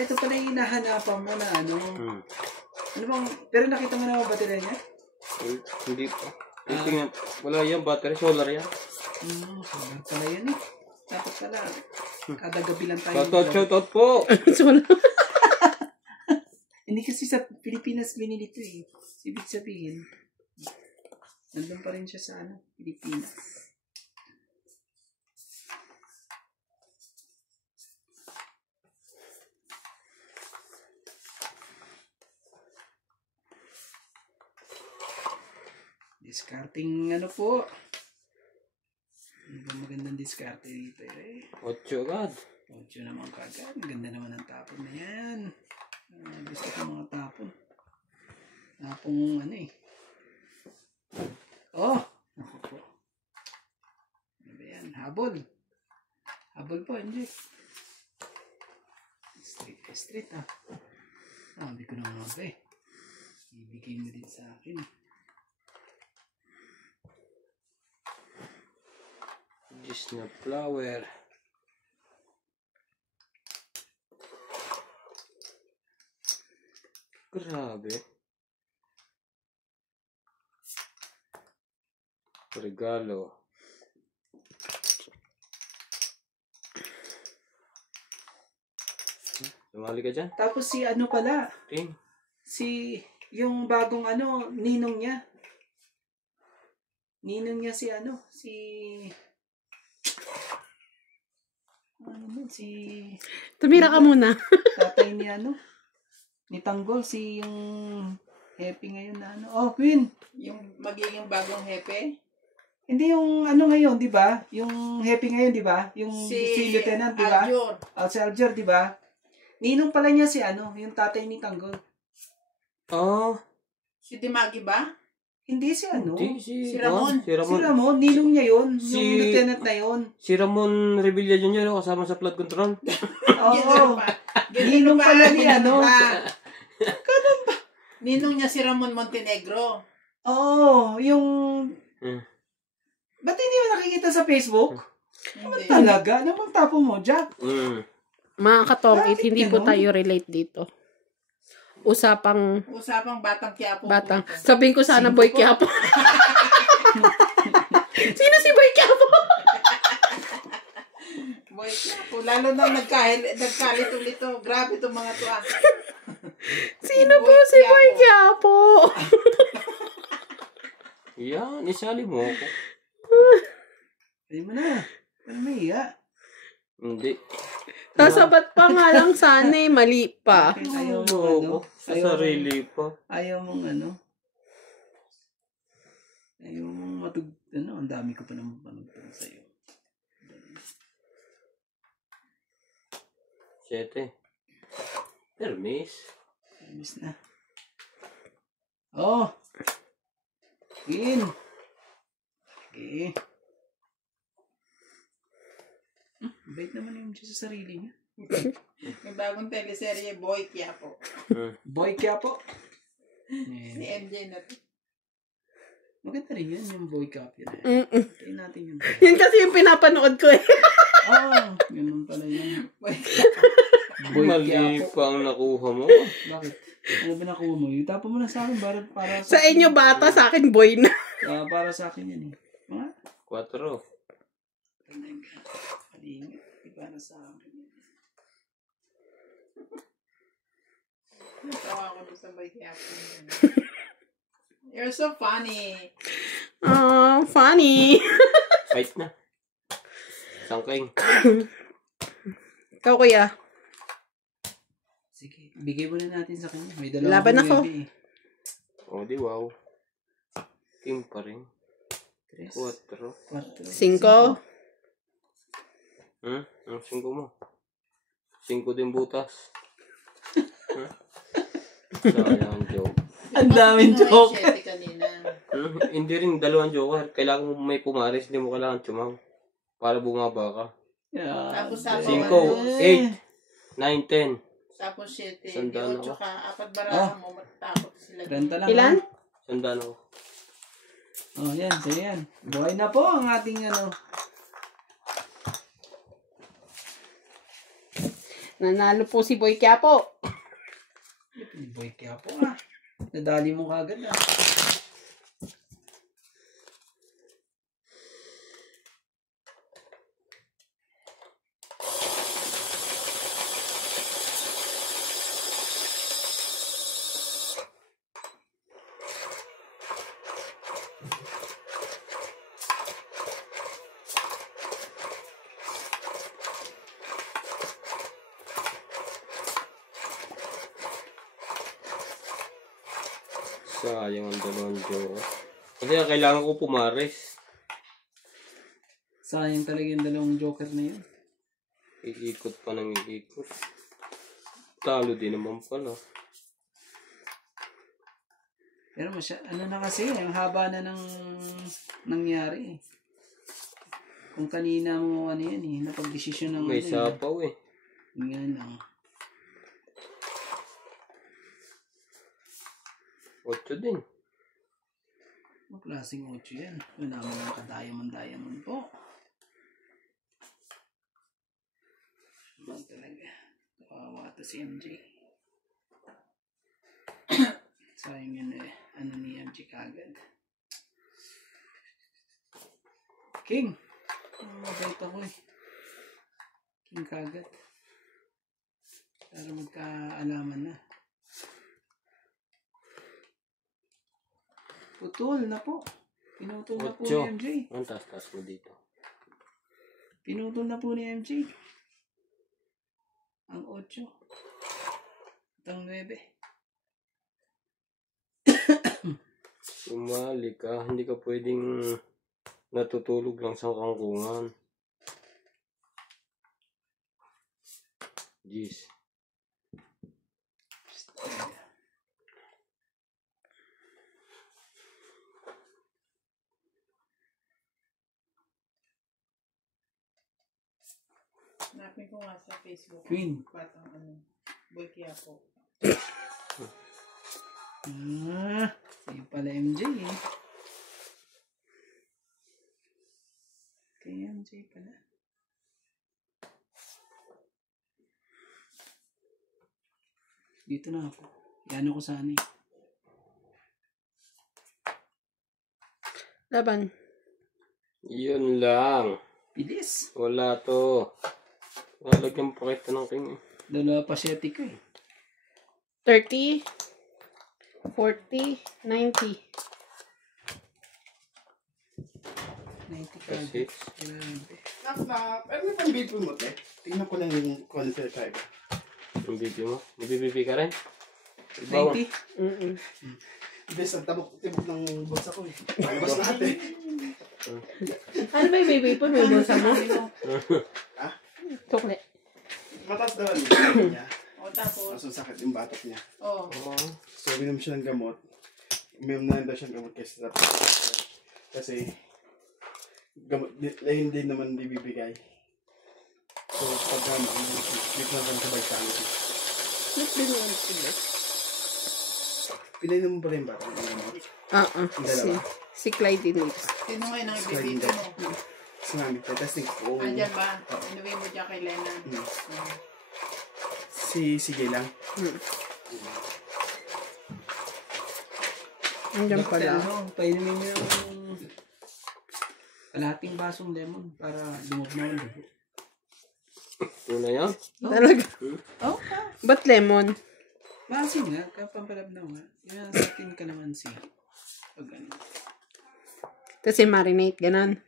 ito pala yung hinahanapan mo na ano. Ano bang, pero nakita mo na ang battery niya? Hindi pa. Tingnan, wala yan, battery, solar yan. Solar pala yan eh. Dapat pala, kada gabi lang tayo. Shoutout po! Hindi kasi sa Pilipinas binili ito eh. Ibig sabihin, nandun pa rin siya sa ano, Pilipinas. Discarding ano po. Ano ba magandang diskarte dito eh? 8 agad. 8 naman kagad. Ganda naman ang tapon na yan. Gusto ko mga tapon. Tapong ano eh. Oh! Ako po. Ano ba yan? Habol. Habol po, hindi. Street ka street ah. Sabi ko na mga ba eh. Ibigay mo din sa akin. Just na flower. Grabe. Regalo. Sumali ka dyan? Tapos si ano pala? Ting. Si yung bagong ano, ninong niya. Ninong niya si ano? Si... Ano mo? Si... Tumira ka muna. Tatay ni ano? Ni Tanggol. Si yung happy ngayon na ano. Oh, Queen! Yung magiging bagong hepe? Hindi yung ano ngayon, di ba? Yung happy ngayon, di ba? Yung si Lieutenant, di ba? Aljur. Si Aljur, di ba? Ninong pala niya si ano, yung tatay ni Tanggol. Oh. Si Dimagi ba? Hindi si ano. Hindi, Si Ramon. Si Ramon. Si Ramon, ninong niya yun. Yung lieutenant na yun. Si Ramon Revilla Jr. kasama sa flood control. Oo. Ninong pala ni ano. Ganun ba? Ninong niya si Ramon Montenegro. Oo, yung... Ba't hindi mo nakikita sa Facebook? Naman talaga? Ano bang tapo mo, Jack? Mga katongit, hindi po tayo relate dito. Usapang Batang Quiapo. Batang. Sabihin ko sana Boy Quiapo. Sino si Boy Quiapo? Boy Quiapo. Lalo na nagkalito-lito. Grabe itong mga to. Sino po si Boy Quiapo? Yan, isali mo ako. Pwede mo na. Ano may iya? Hindi. Sasabat pa nga lang sana eh. Mali pa. Ayaw mo ano? Sa sarili pa. Ayaw mong ano? Ayaw mong ano? Ang dami ko pa naman panagtang sa'yo. 7. Hermes. Hermes na. Oh! In! Okay. Bait naman yung Diyos sa sarili niya. May bagong teleserye, Boy Quiapo. Boy Quiapo. Si MJ na to. Maganda rin yan, yung Boy Quiapo. Tayo natin yun. Yun kasi yung pinapanood ko eh. Ganun pala yan. Boy Quiapo. Boy Mali Quiapo. pa ang nakuha mo. Bakit? Ano ba nakuha mo? Yung tapo mo na sa akin para Sa inyo bata, sa akin boy na. para sa akin yan eh. Mga? 4. Palingat. Para sa akin yan. Natawa ko doon sa Boy Quiapo. You're so funny. Funny. Fight na. Sangking. Ikaw kuya. Sige, bigay mo na natin sa kanya. May dalawa Laban ako. Oh, di wow. Team pa rin. 4. 4. 5. Ang 5 mo. 5 din butas. Sayang joke. Ang daming joke. Hindi rin 2 joker. Kailangan mo may pumaris. Hindi mo kailangan tumaw. Para bumaba ka. Tapos 5, 8, 9, 10. Tapos 7, Sandaan 8, ako. ka 4 barahan mo, matakot sila. 30 lang. Ilan? Sandaan ako. Oh, yan. So, yan. Buhay na po ang ating ano. Nanalo po si Boy Quiapo. Ito Boy Quiapo Nadali mo kagad Sayang ang dalawang joker. Kasi kailangan ko pumares. Sayang talaga yung dalawang joker na yun. Iikot pa ng iikot. Talo din naman pala. Pero na kasi, ang haba na ng nangyari. Kung kanina mo yan napag-desisyon ng May sapaw Yan lang. 8 din. Ang klaseng 8 yan. Wala mo lang ka-diamond po. Naman talaga. Kawawa to si MJ. Sayang yun ni MJ kagad. King! Mabait ako King kagad. Para magkaalaman na. Putol na po. Pinutol na po ni 8. MJ. Ang taas-taas mo dito. Pinutol na po ni MJ. Ang 8. At ang 9. Sumali ka. Hindi ka pwedeng natutulog lang sa kangkungan. Jeez. Hanapin ko nga sa Facebook. Queen. Batang Boy Quiapo. Yung pala MJ Kay MJ pala. Dito na ako. Yan ako sana Laban. Yun lang. Bilis. Wala to. Lalagyan pa kita ng king. Dalawa pa siya tika 30, 40, 90. 90 Kasi, Ano yung pang-bipol mo, te? Tingnan ko lang yung concept tayo. yung video mo. Nabibibi ka rin? Ibaw. 90. Bes, ang tibok ng bulsa ko Palabas natin. Ano ba yung baby po? May bulsa mo? Ha? Tukle. Mataas daw niya. O tapos, Masasakit yung batok niya. So, uminom siya ng gamot. Uminom na daw siya ng gamot kasi gamot, hindi naman ibibigay. So, pag dito na lang sa bagtang. Ba't binuwan ko ba? Pinainom mo pa rin ba? Si Clyde Nix. sino ngayon ang ibibito mo? Sumami ko. Testing ko. Andyan ba? Inuwi mo dyan kay Lennon. Sige lang. Andiyan pala. Painumin mo yung kalahating basong lemon para lumabnaw ang dugo. Una yan? Talaga. Oh, Ba't lemon? maasim nga, kapampalabnaw nga. Yan, satin ka naman pag ano. Kasi marinate, ganon.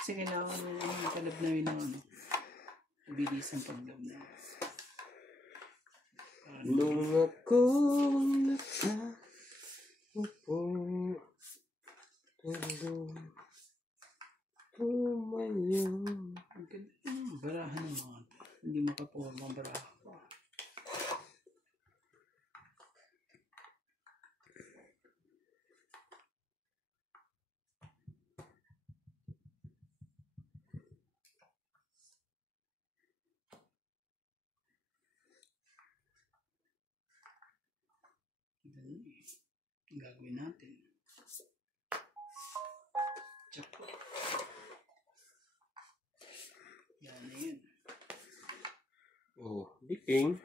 Kasi kailangan mo palabnawin ng bilis ang paglabnaw. Nung ako nakaupo, tumayo. Ang ganda ng barahan ng mga ito. Hindi makaporma ang barahan ko. Ang gagawin natin. Check. Yan na yun. Oh, biking.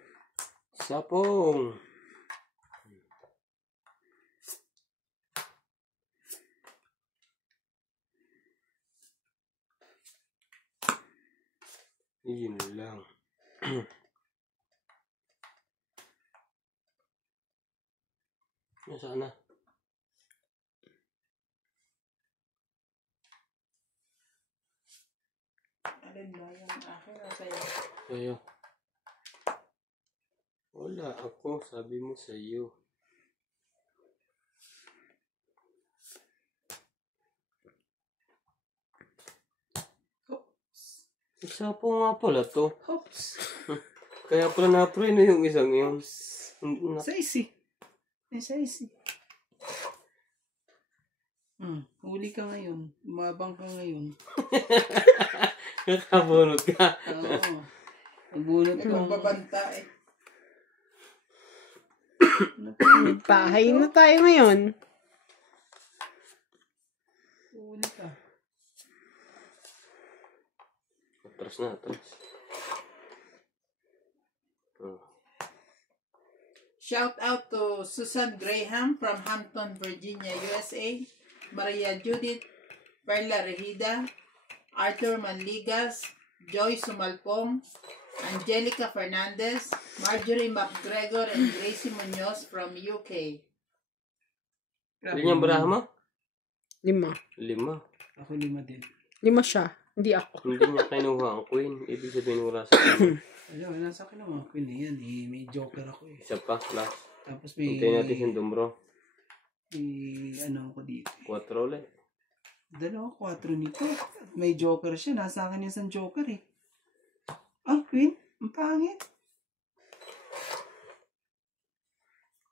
Sapong. Yun lang. Nasaan na? Alin ba yung akin o sa'yo? Sa'yo. Wala ako. Sabi mo sa'yo. Isa po nga pala to. Hops. Kaya pala na-pray na yung isang yun. Saisi. Saisi. Huli ka ngayon. Umabang ka ngayon. Nakabunot ka. Oo. Nagbunot ka. Nagbabanta eh. Bahay na tayo ngayon. Huli ka. Atras na, atras. Shout out to Susan Graham from Hampton, Virginia, USA. Maria Judith Perla Regida, Arthur Manligas, Joy Sumalpong, Angelica Fernandez, Marjorie McGregor, and Gracie Munoz from UK. Hindi niya baraha mo? 5. 5. Ako 5 din. 5 siya. Hindi ako. Hindi niya kinuha ang queen. Ibig sabihin wala sa queen. Ano, nasa akin naman. Queen na yan. May joker ako eh. Isa pa, last. Tapos may... Hintayin natin si Dumbro. Ano ako dito. 4 ulit. 2, 4 nito. May joker siya. Nasa akin yung isang joker eh. Ah, Queen? Ang pangit.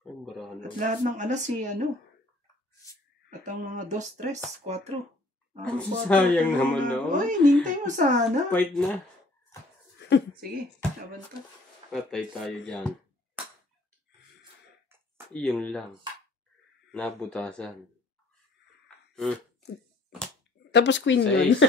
Ay, baraha na. At lahat ng alas si ano. At ang mga 2, 3, 4. Sayang naman, no? Uy, nintay mo sana. Fight na. Sige, laban to. Patay tayo dyan. Iyon lang. Nabutasan. Tapos queen yun. 6.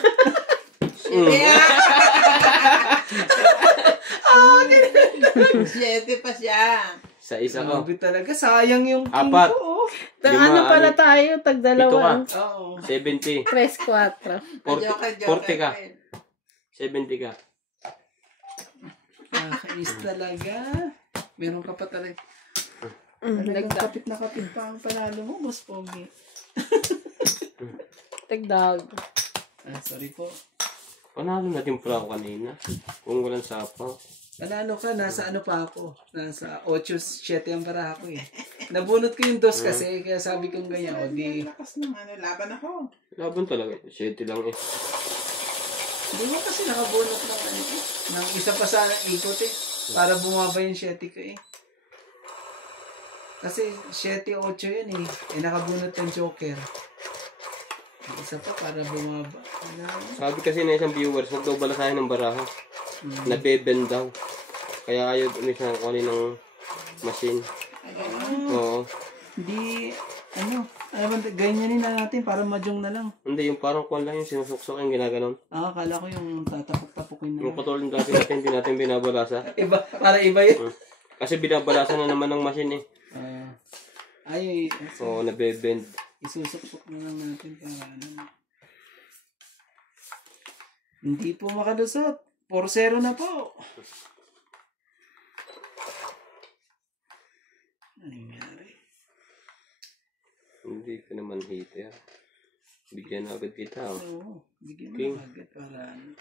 Siyete pa siya. Sa isa ko. Grabe talaga. Sayang yung king 4. ko. Oh. Ano pala tayo? Ito Tag-2. ka. Oo. 70. 3, 4. 40 ka. 70 ka. Nakakainis talaga. Meron ka pa talaga. Nagdag. Kapit na kapit pa ang panalo mo, Boss Pogi. Tagdag. Sorry po. Panalo natin pala ako kanina. Kung walang sapaw. Panalo ka, nasa ano pa ako? Nasa 8-7 ang para ako eh. Nabunot ko yung 2 kasi, kaya sabi kong ganyan. O di, Lakas ng laban ako. Laban talaga. 7 lang eh. di mo kasi nakabunot ng ano eh. Nang isa pa sa ikot eh. Para bumaba yung 7 ko eh. Kasi 7-8 yun eh. Eh nakabunot yung joker. Yung isa pa para bumaba. Sabi kasi na isang viewers, huwag daw balasahin ng baraha. Nabebend daw. Kaya ayaw ulit na kunin ng machine. Oo. Hindi, ano ba, ganyanin na natin para majong na lang. Hindi, yung parang kuwan lang yung sinusuksok yung ginaganon. Akala ko yung tatapok-tapokin na. Yung katulad dati natin, hindi natin binabalasa. Iba, para iba yun. Kasi binabalasa na naman ng machine eh. Ay, Oo, nabebend. isusukpok na lang natin para ano. Hindi po makalusot. 4-0 na po. Ano nangyari? Hindi ka naman hater. Bigyan na agad kita. Oh. Oo, bigyan King. mo agad para ano.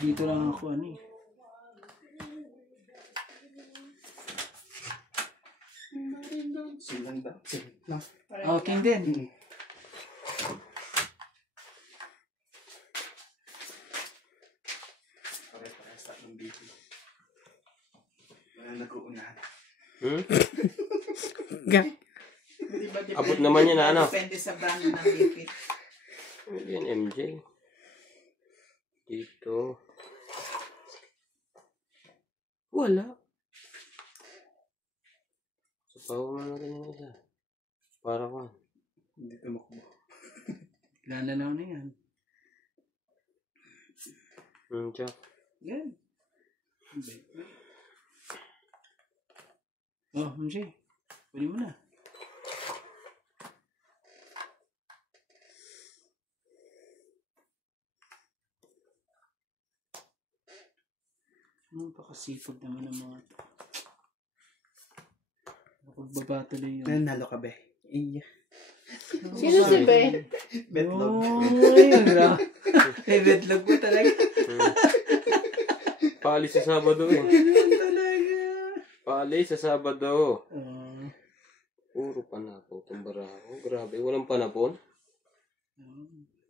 Dito lang ako ano eh. Silang daw. No? Oh, King din. Pare-parehas tatlong BP. Wala nag-uunahan. Abot naman yun na ano. Depende sa brand ng lipid. Yan, MJ. Dito. Wala. So, pawa mo natin yung isa. Para ka. Hindi tumakbo. Lalanaw na yan. Jack. Yan. Oh, Mjay. Kunin mo na. Pakasipag naman ng mga ito. Pagbaba tuloy yun. Nanalo ka ba? Iya. Sino si Be? Betlog. Oh, yun ra. Eh, betlog po talaga. Paalis sa Sabado eh. Yun talaga. Paalis sa Sabado. Oh. Puro panapon itong baraho. Grabe, walang panapon.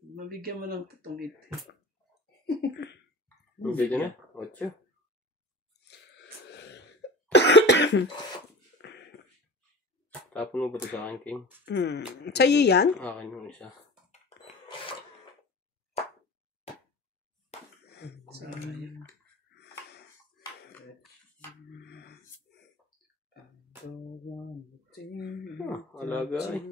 Mabigyan mo ng tutong ito. Bigyan na. 8. Tapon mo ba ito sa akin, King? Sa'yo yan? Akin yung isa. Sayang. Alaga eh.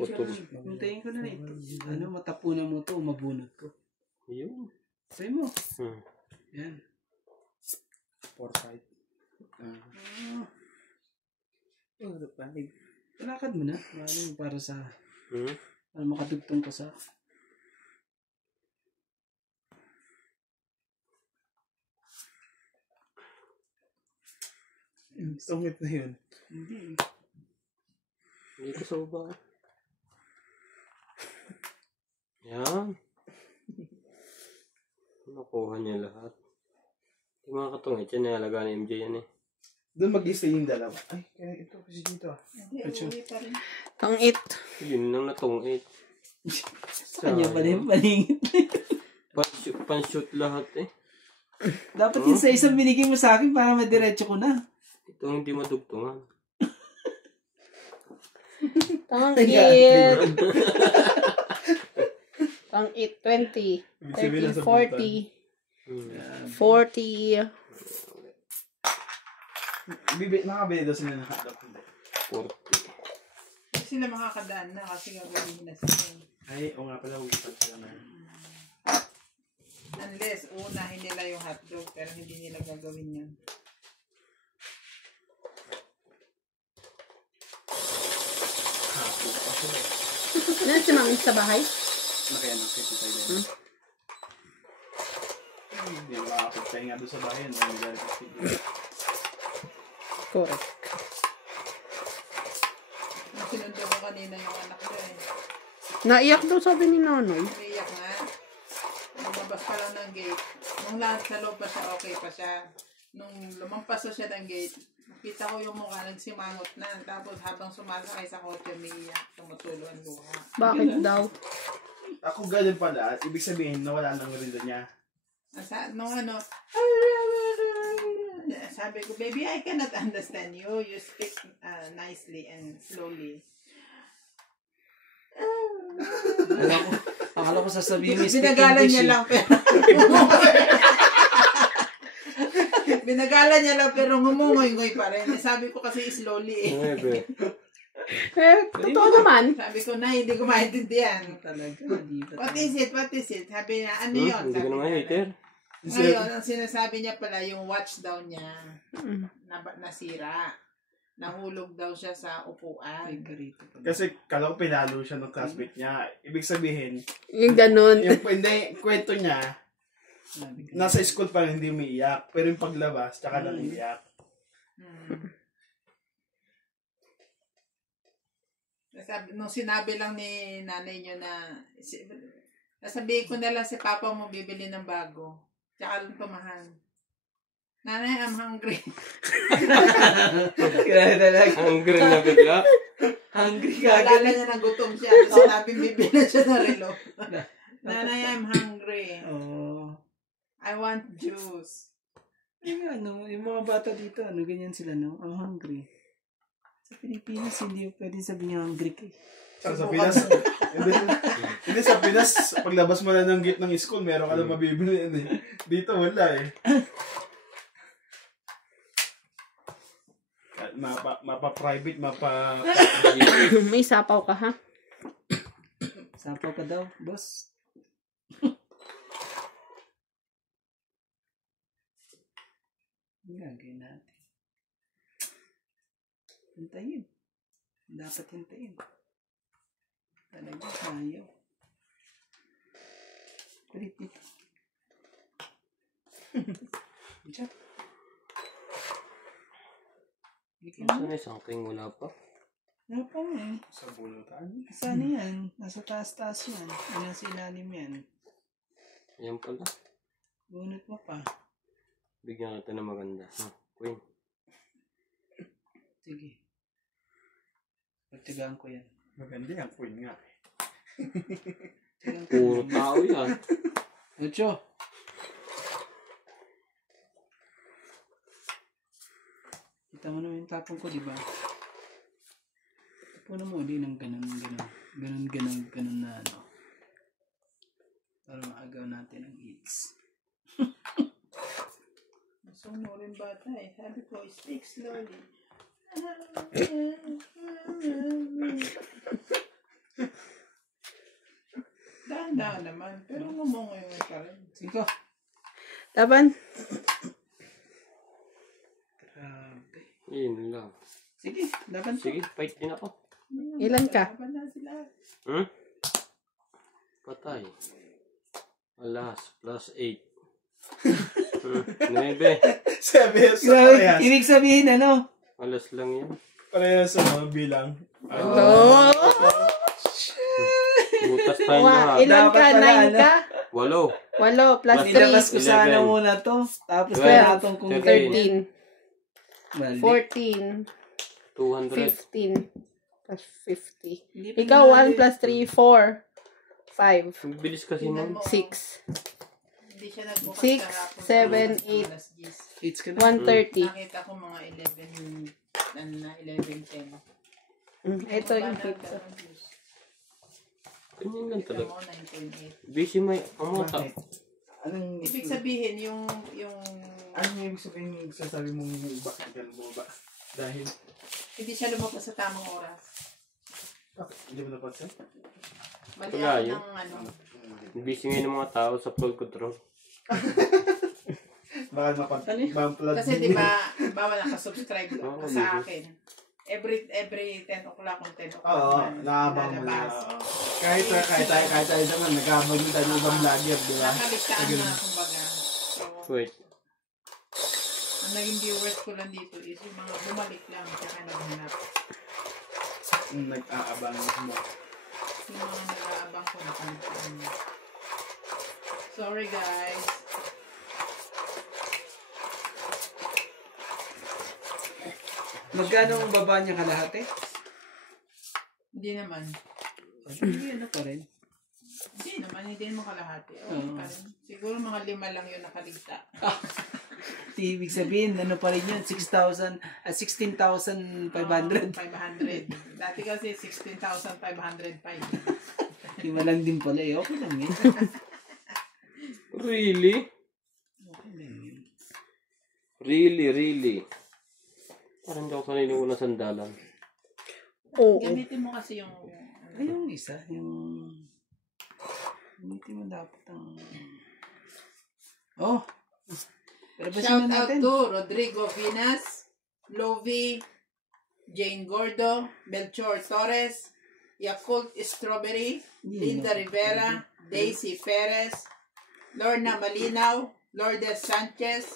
Putol. Puntayin ko na ito. Ano, matapunan mo ito o mabunot ko. Yun. Say mo. Yan. 4-5. Palakad mo na. Ano, para sa... Hmm? Para makadugtong ka sa... Sungit na yun. Hindi. Hindi ko soba. Yan. Nakuha niya lahat. Yung mga katungit yan, nalaga ni MJ yan eh. Doon mag-stay yung dalawa. Ay, kaya ito kasi dito ah. Hindi, uuwi pa rin. Tangit. Yun lang natungit. Sa kanya pa rin paningit. Pan-shoot lahat eh. Dapat yung sa isang binigay mo sa akin para madiretso ko na. Itong hindi madugtungan. Tangit. Tangit. 20. 30. 40. 40. Nakabili daw sila ng hotdog. 40. Hindi sila makakadaan na kasi gagawin na sila. Ay, o nga pala, ugipag sila na. Unless, unahin nila yung hotdog pero hindi nila gagawin yan. Ano si Mami sa bahay? Nakaya ng kiti tayo din. Hindi makakapagtay nga doon sa bahay. Ano yung nangyari sa kiti? Correct. Sinundo ko kanina yung anak ko eh. Naiyak daw sabi ni Nonoy. Umiyak nga. Lumabas pa lang ng gate. Nung sa loob pa siya, okay pa siya. Nung lumampas na siya ng gate, nakita ko yung mukha, nagsimangot na. Tapos habang sumasakay sa kotse, umiiyak. Tumutulo ang luha. Bakit daw? Ako ganun pala. Ibig sabihin, nawala ng rilo niya. Nung ano, sabi ko, baby, I cannot understand you. You speak nicely and slowly. Akala ko sasabihin mo, Binagalan niya lang pero binagalan niya lang pero ngumungoy-ngoy pa rin. Sabi ko kasi slowly eh. Totoo naman. Sabi ko na hindi ko maintindihan. Talaga, di ba? What is it? What is it? Sabi niya, ano yun? Hindi ko Sabi na niya, hater. ngayon, ang sinasabi niya pala, yung watch daw niya nasira. Nahulog daw siya sa upuan. Ay, garito pala. Kasi kala ko pinalo siya ng classmate niya. Ibig sabihin, Yung ganun. yung hindi, kwento niya, nasa school pa rin hindi umiiyak. Pero yung paglabas, tsaka lang umiiyak. Nung sinabi lang ni nanay niyo na nasabihin ko na lang si papa mo bibili ng bago. Tsaka lang tumahan. Nanay, I'm hungry. Grabe talaga. Hungry na bigla. Hungry ka Alala agad. niya na gutom siya. Tapos sinabi bibili siya ng relo. Nanay, I'm hungry. Oo. I want juice. Yung ano, yung mga bata dito, ano, ganyan sila, no? I'm hungry. Sa Pilipinas, hindi pwede sabihin hungry ka eh. Sa Pinas, hindi sa Pinas, paglabas mo na ng gate ng school, meron ka na mabibili. Dito, wala eh. Mapa-private, May sapaw ka ha? Sapaw ka daw, boss. Gagawin natin. Hintayin. Dapat hintayin. Talaga, ayaw. Kulit dito. Diyan. Saan na isang king? Wala pa. Wala pa nga eh. Sa bulutan. Saan yan? Nasa taas-taas yan. Yan sa ilalim yan. Ayan pala. Bunot mo pa. Bigyan natin na maganda. Queen. Sige. Pagtigaan ko yan. Maganda yung queen nga. Tigaan ko Puro yan. tao yan. Ocho. Kita mo naman yung tapong ko, di ba? Tapunan mo ulit ng ganun na ano. Para maagaw natin ang hits. Sunurin bata eh. Sabi ko, speak slowly. Dahan-dahan naman. Pero ngumungoy ka rin. Cinco. Laban. Grabe. Yun lang. Sige, laban to. Sige, fight din ako. Ilan ka? Laban na sila. Patay. Alas, plus 8. 9. Sabi, Grabe, parehas. ibig sabihin ano? Alas lang yan. Parehas sa mga bilang. Oh! Butas tayo Wa, lahat. ilan ka? Dapat pala, 9 ano? ka? 8. 8 plus Nilabas 3. ko sana 11. muna to. Tapos 12, kaya natong kung 13. 13. Mali. 14. 200. 15. Plus 50. Hindi pa Ikaw, mali. 1 plus 3, 4. 5. Ang bilis kasi Tingnan nun. mo. 6. Hindi siya nagbukas 6, kahapon. 7, 8. Alas 10. Hits ka na. 130. Nakita ko mga 11, ano na, 11:10. Ito yung pizza. Ganyan lang Kita talaga. mo, 9.8. Busy may amota. Bakit? Anong Ibig sabihin, yung Anong ibig sabihin yung sasabi mong bakit ganun bumaba? Dahil, hindi siya lumabas sa tamang oras. bakit? Hindi mo napansin? Mali Wala ako yun. ng ano. Busy ngayon ng mga tao sa flow control. Baka mapag-bumplad. Kasi di ba, bawal nakasubscribe Oo, sa medyo. akin. Every 10 o'clock kung 10 o'clock Oo, naman, nakabang mo na. lalabas. Kahit tayo naman, nagkabag yung tayo ibang vlogger, di ba? Nakaligtaan na, kumbaga. So, Wait. ang naging viewers ko lang dito is yung mga bumalik lang, tsaka naghanap. Nag-aabang mo. Yung mga nag-aabang ko na kantaan. Sorry guys. Magkano ang baba niya kalahati? Hindi naman. Hindi, ano pa rin. Hindi naman kalahati. Oo. Okay pa rin. Siguro mga 5 lang yun nakaligta. Ibig sabihin, ano pa rin yun? 16,500. 500. Dati kasi 16,505. Lima lang din pala eh. Okay lang yun. Really? Okay lang yun. Really? Parang hindi ako sanay nung unang sandalan. Oo. Gamitin mo kasi yung... Ay, yung isa, yung... Gamitin mo dapat ang... Oh! Pero Shout na out natin. to Rodrigo Vinas, Lovi, Jane Gordo, Melchor Torres, Yakult Strawberry, Linda Rivera, Daisy Perez, Lorna Malinaw, Lourdes Sanchez,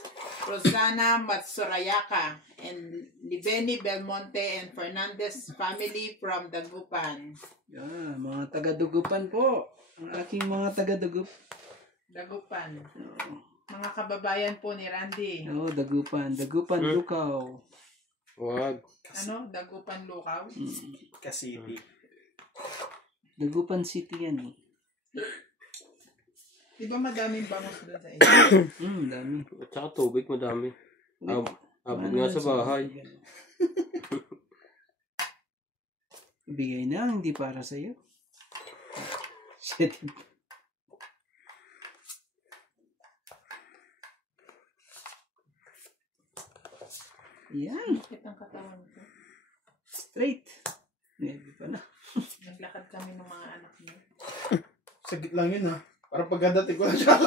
Rosana Matsurayaka, and Libeni Belmonte and Fernandez family from Dagupan. Yeah, mga taga-dugupan po. Ang aking mga taga-dugup. Dagupan. Mga kababayan po ni Randy. Oo, Dagupan. Dagupan, Lukaw. Wag. Ano? Dagupan Lukaw? Kasiti. Dagupan City yan eh. Di ba madaming bangus doon sa inyo? Dami. At saka tubig madami. Abot nga sa bahay. Ibigay na, hindi para sa'yo. Shit. Yan. Bakit ang katawan ko? Straight. Maybe pa na. Naglakad kami ng mga anak niya. Sagit lang yun ha. Para pagkadating ko na siya.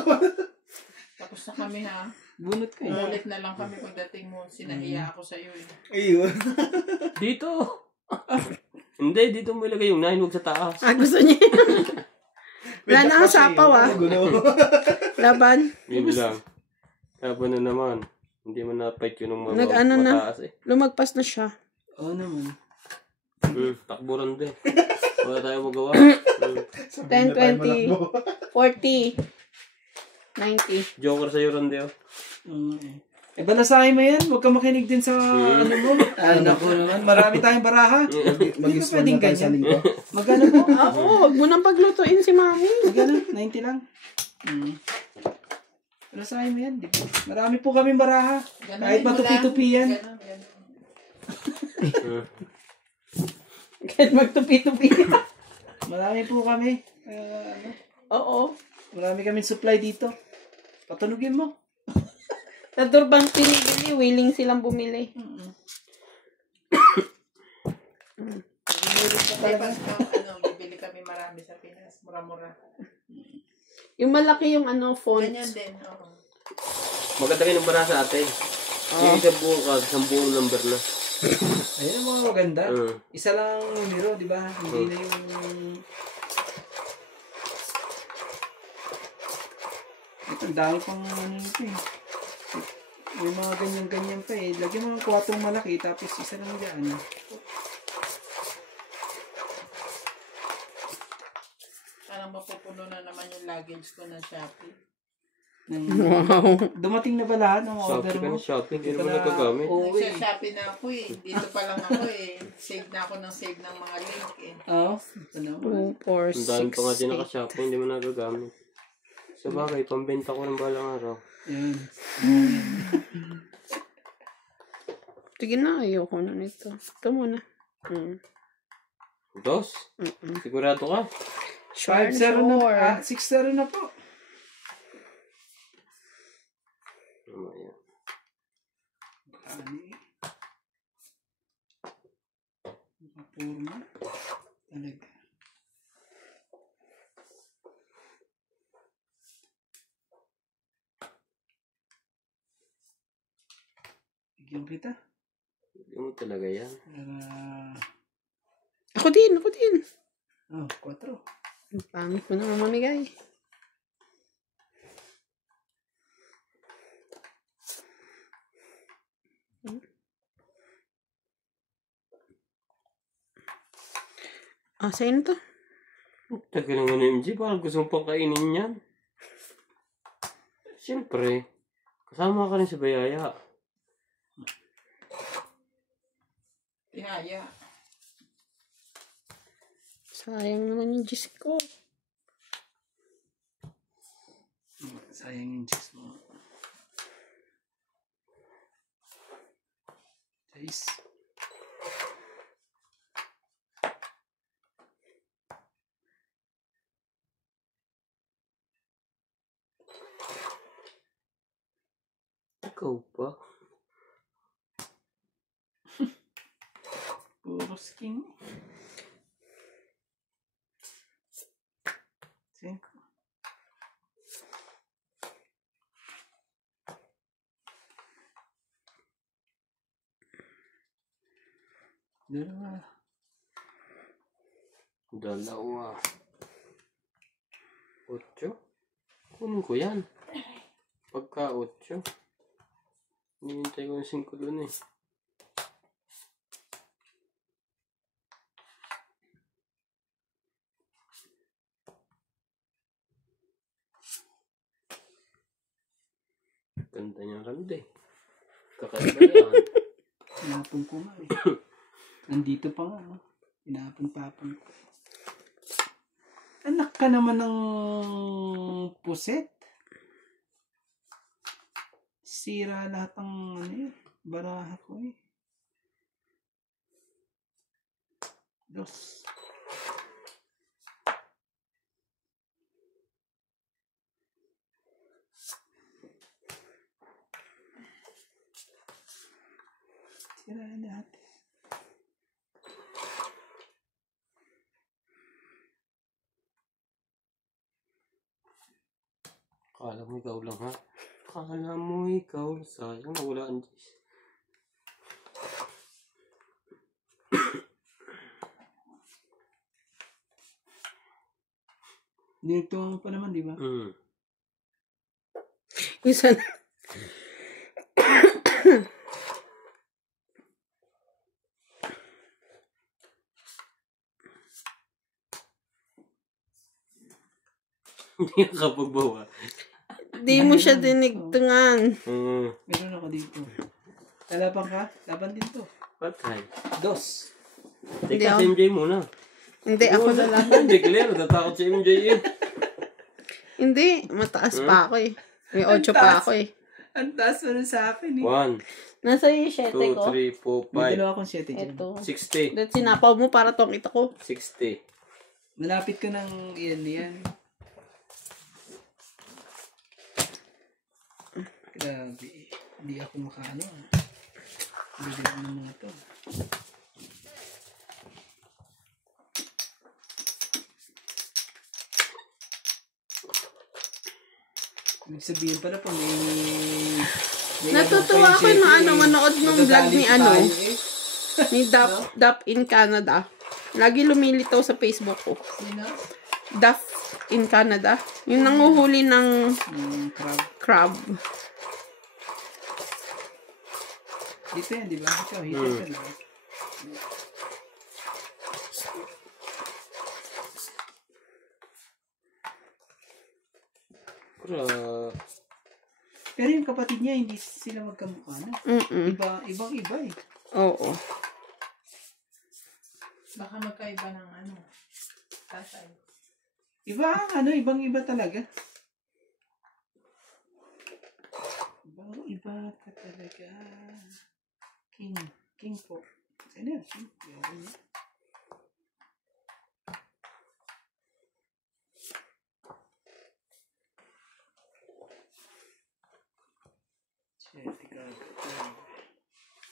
Tapos na kami ha. Bunot ka eh. Umulit na lang kami pagdating mo. Sinahiya ako sa iyo eh. Ayun. Dito. Hindi, dito mo ilagay yung 9, huwag sa taas. Gusto niya. Wala na ang sapaw Laban. Yun lang. Tapos na naman. Hindi mo na-fight yun ng Nag-ano na. mataas eh. Lumagpas na siya. Oo naman. Takburan din. Wala tayong magawa. 10, 20, 40, 90. Joker sa'yo, Ronde. Balasahin mo yan. Huwag ka makinig din sa ano mo. Anak ko naman. Marami tayong baraha. Hindi ka pwedeng ganyan. Magano po? Oo, wag mo nang paglutuin si mami. Magano? 90 lang. Balasahin mo yan. Di ba? Marami po kaming baraha. Kahit matupi-tupi yan. Kahit magtupi-tupi. Marami po kami. Oo. Marami kaming supply dito. Patunugin mo. Sa turbang pinibili, willing silang bumili. Bibili kami marami sa Pinas. Mura-mura. Yung malaki yung font. Ganyan din. Oo. Maganda kayo ng bara sa atin. Yung isang buong number na. Ayun ang mga maganda. Isa lang yung biro, di ba? Hindi na yung... Ito, ang dami pang ito eh. May mga ganyan-ganyan pa eh. Lagyan mo ng kwatong malaki, tapos isa lang dyan. Parang mapupuno na naman yung luggage ko ng Shopee. Wow. Dumating na ba lahat ng order Shopping ka mo? na shopping. Hindi naman nagagamit. Nagsa-Shopee na ako eh. Dito pa lang ako eh. Save na ako ng save ng mga link eh. Oo. Ito naman. 2, 4, Ang dami pa nga din 6, 8. naka-shopping. Hindi mo nagagamit. Sa bagay, pambenta ko ng balang araw. Yan. Sige na, ayoko na nito. Ito muna. Dos? Sigurado ka? 5-0 na. 6-0 na po. Ayan. Ani. Nakapurma. Talaga. Bigyan kita. Hindi mo talaga yan. Ako din. 4. Ang pangit mo naman mamigay. Sa'yo na to. Tagal naman ng MJ. Parang gusto mo pang kainin yan. Siyempre. Kasama ka rin sa bayaya. Tihaya. Sayang naman yung Diyos ko. Sayang yung cheese mo. Guys. Ikaw pa? Puro skin. 5. Dalawa. 8. Kunin ko yan. Pagka 8. Hinihintay ko yung 5 dun eh. Ganda niya rande. Kakaiba yan. Pinapon ko nga eh. Nandito pa nga. Oh. Pinapon-tapon ko. Anak ka naman ng puset. Sira lahat ng baraha ko eh. 2. Sira lahat. Akala mo ikaw lang, ha? Akala mo ikaw. Sayang, nawala ang Diyos. Dinugtungan mo pa naman, di ba? Isa na. Hindi nakapagbawa. Di mo siya dinigtungan. Meron ako dito. Lalaban ka? Laban din to. Patay. Dos. Hindi Teka, ako. si MJ muna. Hindi, ako na lang. Hindi, clear. Natakot si MJ eh. Hindi, mataas pa ako eh. May 8 pa ako eh. Ang taas mo na sa akin eh. 1, Nasa yung 7 2, ko. 3, 4, May 5, dalawa akong 7 dyan. Ito. 60. Dahil sinapaw mo para tong kita ko. 60. Malapit ka ng yan. Grabe. Hindi ako makaano. Bibilang ng mga to. Ibig sabihin pala po may Natutuwa ako yung yung manood ng vlog ni eh. ni Duff in Canada. Lagi lumilitaw sa Facebook ko. Sino? Duff in Canada. Yung nanguhuli ng crab. Dito yan, di ba? Ikaw, hito ka lang. Pero yung kapatid niya, hindi sila magkamukha na. Ibang-iba eh. Oo. Baka magkaiba ng tatay. Ibang-iba talaga. Ibang-iba ka talaga. King po. Ano yan? King.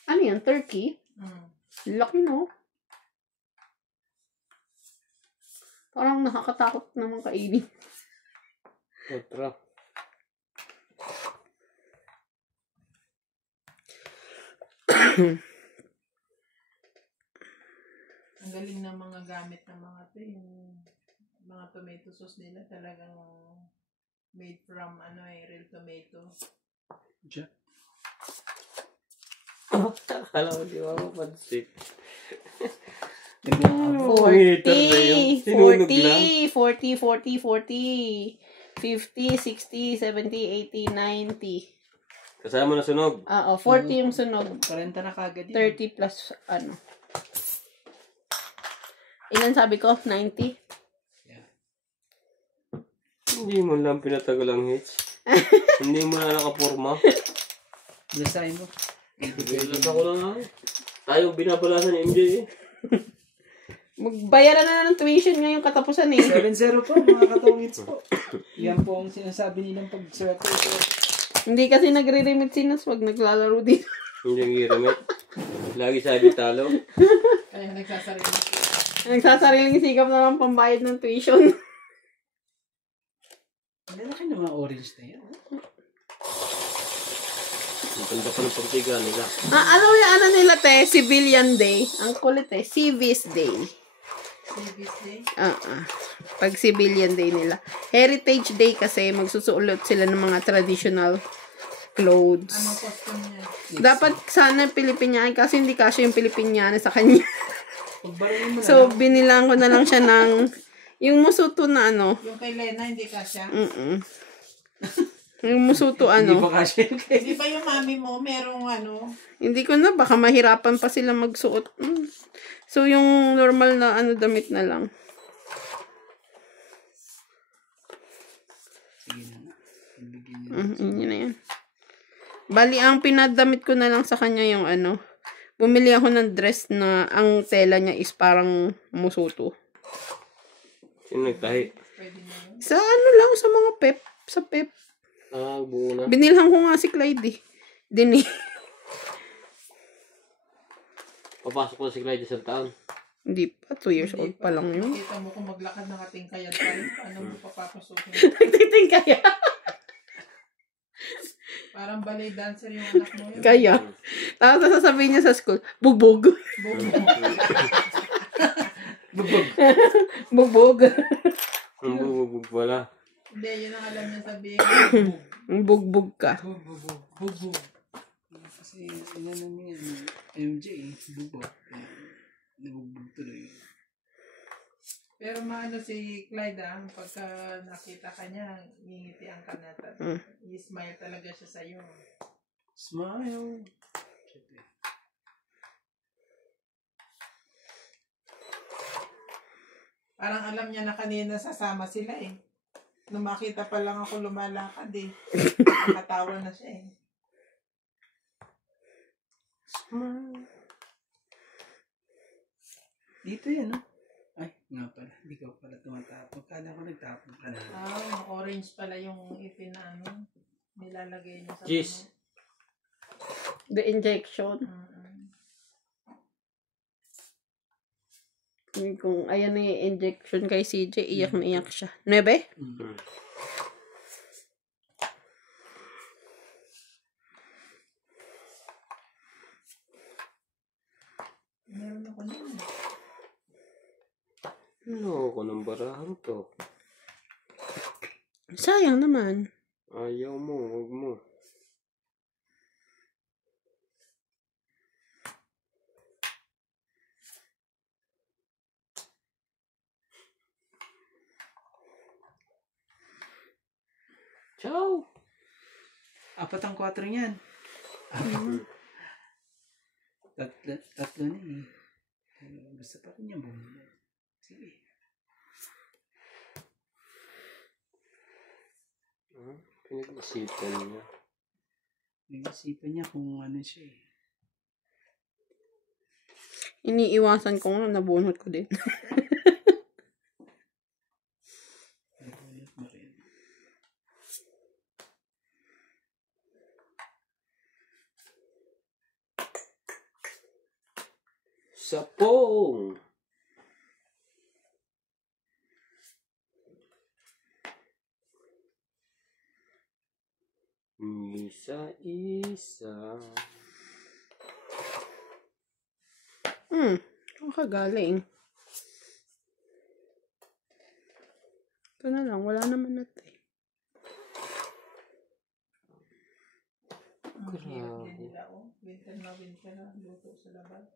Ano yan? Turkey? Laki, no? Parang nakakatakot naman kainin. Otra. Ang galing ng mga gamit ng mga to, yung mga tomato sauce nila talagang made from real tomato. Diyan. Akala mo di ba mapansin? 40, 40, 40, 40, 40, 40, 50, 60, 70, 80, 90. Kasama na sunog. 40 yung sunog. 40 na kagad yun. 30 plus Ilan sabi ko? 90? Hindi mo lang pinatagal ang hits. Hindi mo na nakaporma. Lasahin mo. Bilas ako lang ha. Tayo binabalasan ni MJ eh. Magbayaran na ng tuition ngayong katapusan eh. 7-0 po, mga katungits po. Yan po ang sinasabi nilang pag-swerte. Hindi kasi nagre-remit sinas wag naglalaro dito. Hindi nag-remit. Lagi sabi talo. Kaya nagsasarili. Nagsasariling sikap na lang pambayad ng tuition. Ang lalaki ng mga orange na yan. Ang ganda pa ng pagtiga nila. Ano nila te? Civilian Day. Ang kulit Civis Day. Civis Day? Pag Civilian Day nila. Heritage Day kasi magsusuot sila ng mga traditional clothes. Anong costume niya? Dapat sana Pilipinyan kasi hindi kasi yung Pilipinyan sa kanya. Pagbalangin mo na. So, binilang ko na lang siya ng yung musuto na Yung kay Lena, hindi ka siya? Yung musuto Hindi pa kasi. Hindi ba yung mami mo, merong Hindi ko na, baka mahirapan pa sila magsuot. So, yung normal na damit na lang. Sige na. Yun na yan. Bali, ang pinadamit ko na lang sa kanya yung bumili ako ng dress na ang tela niya is parang musuto. Sino nagtahi? pwede na yun? Sa lang, sa mga pep. Sa pep. Buo na. Binilhan ko nga si Clyde eh. Din eh. Papasok ko si Clyde isang taon. Hindi pa, 2 years old pa lang yun. Kita mo kung maglakad nakatingkayat pa rin, paano mo papapasukin? Nagtiting kaya. Parang ballet dancer yung anak mo yun. Kaya. Tapos sasabihin niya sa school, bugbog. Bubog. Bugbog. Ang bububog wala. Hindi, yun ang alam niya sabihin. Bugbog ka. Bubog. Kasi inano niya, MJ, bubog. Nabubog tuloy. Pero maano si Clyde pagka nakita ka niya, ngingitian ka na. I-smile talaga siya sa'yo. Smile. Parang alam niya na kanina sasama sila eh. Nung makita pa lang ako lumalakad eh. Nakatawa na siya eh. Dito yan, no? Ay, nga pala. Hindi ka pala tumatapon. Kala ko nagtapon ka na. Yung orange pala yung ipinano. Nilalagay niya sa Jeez. The injection. Kung ayan na yung injection kay CJ, iyak na iyak siya. 9? Meron ako nun. Ano ko ng barahan to? Sayang naman. Ayaw mo, huwag mo. Ciao! 4 ang 4 niyan. Tatlo na eh. Gusto pa rin niya bumili. Sige. Pinag-isipan niya. Nag-isipan niya kung ano siya eh. Iniiwasan ko nga, nabunot ko din. Nabunot mo rin. Sapong! Isa-isa. Ang kagaling. Ito na lang, wala naman natin. Ang hirap din nila winter na luto sa labas.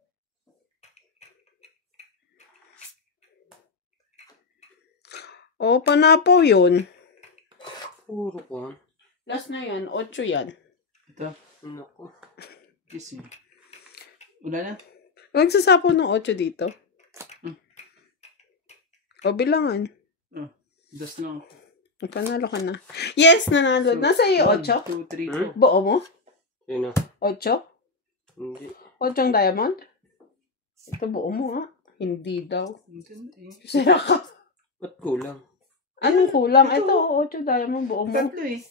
O, panapaw yun. Puro ko. Last na yan, 8 yan. Ito. Naku. Kasi. Wala na. Huwag sasapaw ng 8 dito. O, bilangan. Oh, das lang ako. Panalo ka na. Yes, nanalo. Nasa iyo 8? 2, 3, 4. Buo mo? Sino? 8? Hindi. 8 ang diamond? Ito buo mo nga. Hindi daw. Ito na eh. Sira ka. Ba't kulang? Anong kulang? Ito, 8 diamond buo mo. Tatlo eh.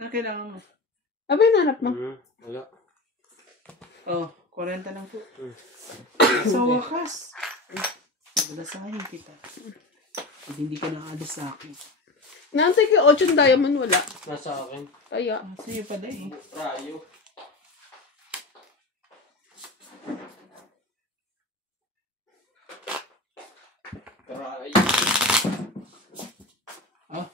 Ano kailangan mo? Abay, nanap mo. Wala. Oh, 40 lang po. Sa wakas. Balasahin kita. At hindi ka nakaalis sa akin. Nantay ko 8 diamond, wala. Nasa akin. Kaya. Sa'yo pala eh. Rayo. Rayo. Oh.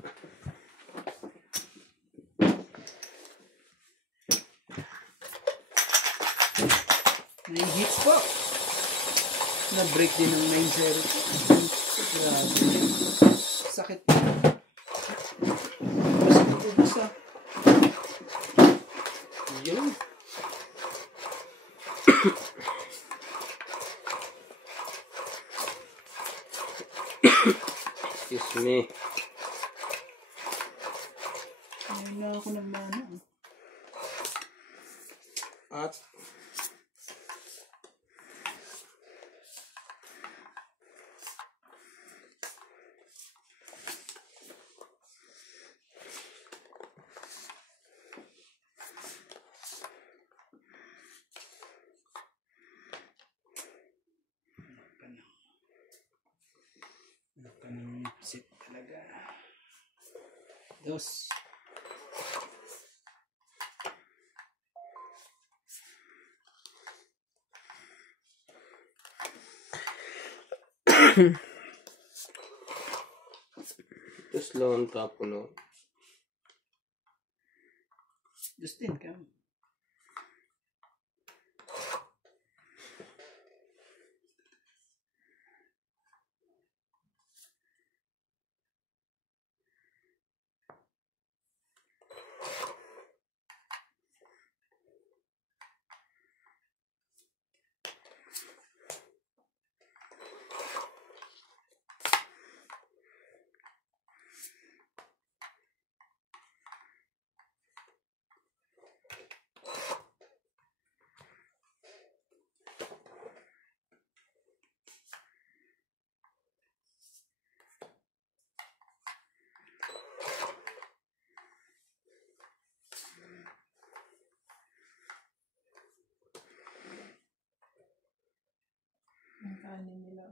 May hits po. Na-break din ng 9-0. Grabe. Sakit. Basta. Yun. Excuse me. Wala ako ng mana. At Sit talaga. Dos. Tapos lang ang tapo, no? Justin, ka. Ang kanin nila.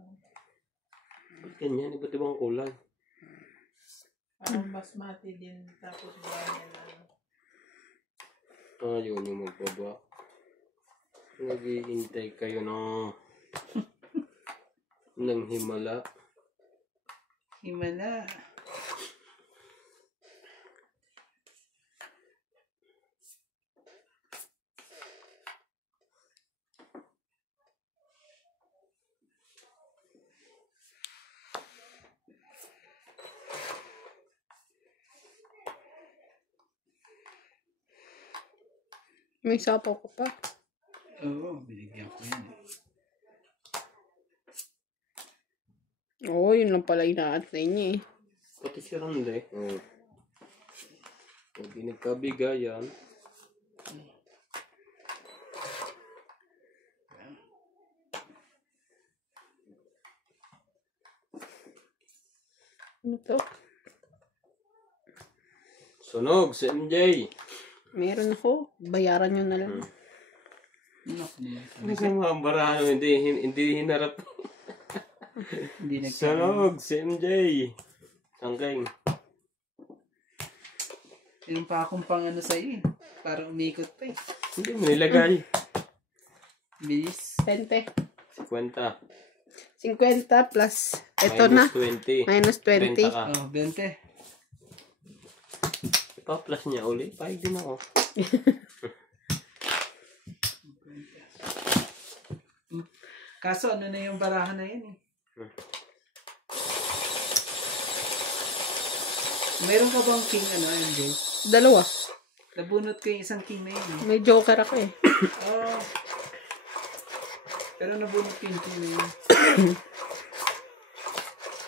Ganyan, iba't ibang kulay. Parang basmati din. Tapos ganyan ano. Yun yung magbaba. Naghihintay kayo ng himala. Himala. May sapaw ko pa. Oo, binigyan ko yan. Oo, yun lang pala inaantay niya eh. Pati si Rande. Hindi nagkabigayan. Ano to? Sunog si MJ. Meron ako. Bayaran nyo na lang. Kasi mga barahan hindi hinarap. Hindi Sunog si MJ. Sangking. Yung pa akong pang ano sa'yo eh. Parang umikot pa eh. Hindi mo nilagay. Bilis. 20. 50. 50 plus. Ito na. Minus 20. Minus 20. 30 ka. Oh, 20. Pa-plus niya uli. Paig din ako. Kaso ano na yung barahan na yun eh. Meron ka bang king ano, MJ? Dalawa. Nabunot ko yung isang king na yun eh. May joker ako eh. Oh. Pero nabunot ko yung king na yun.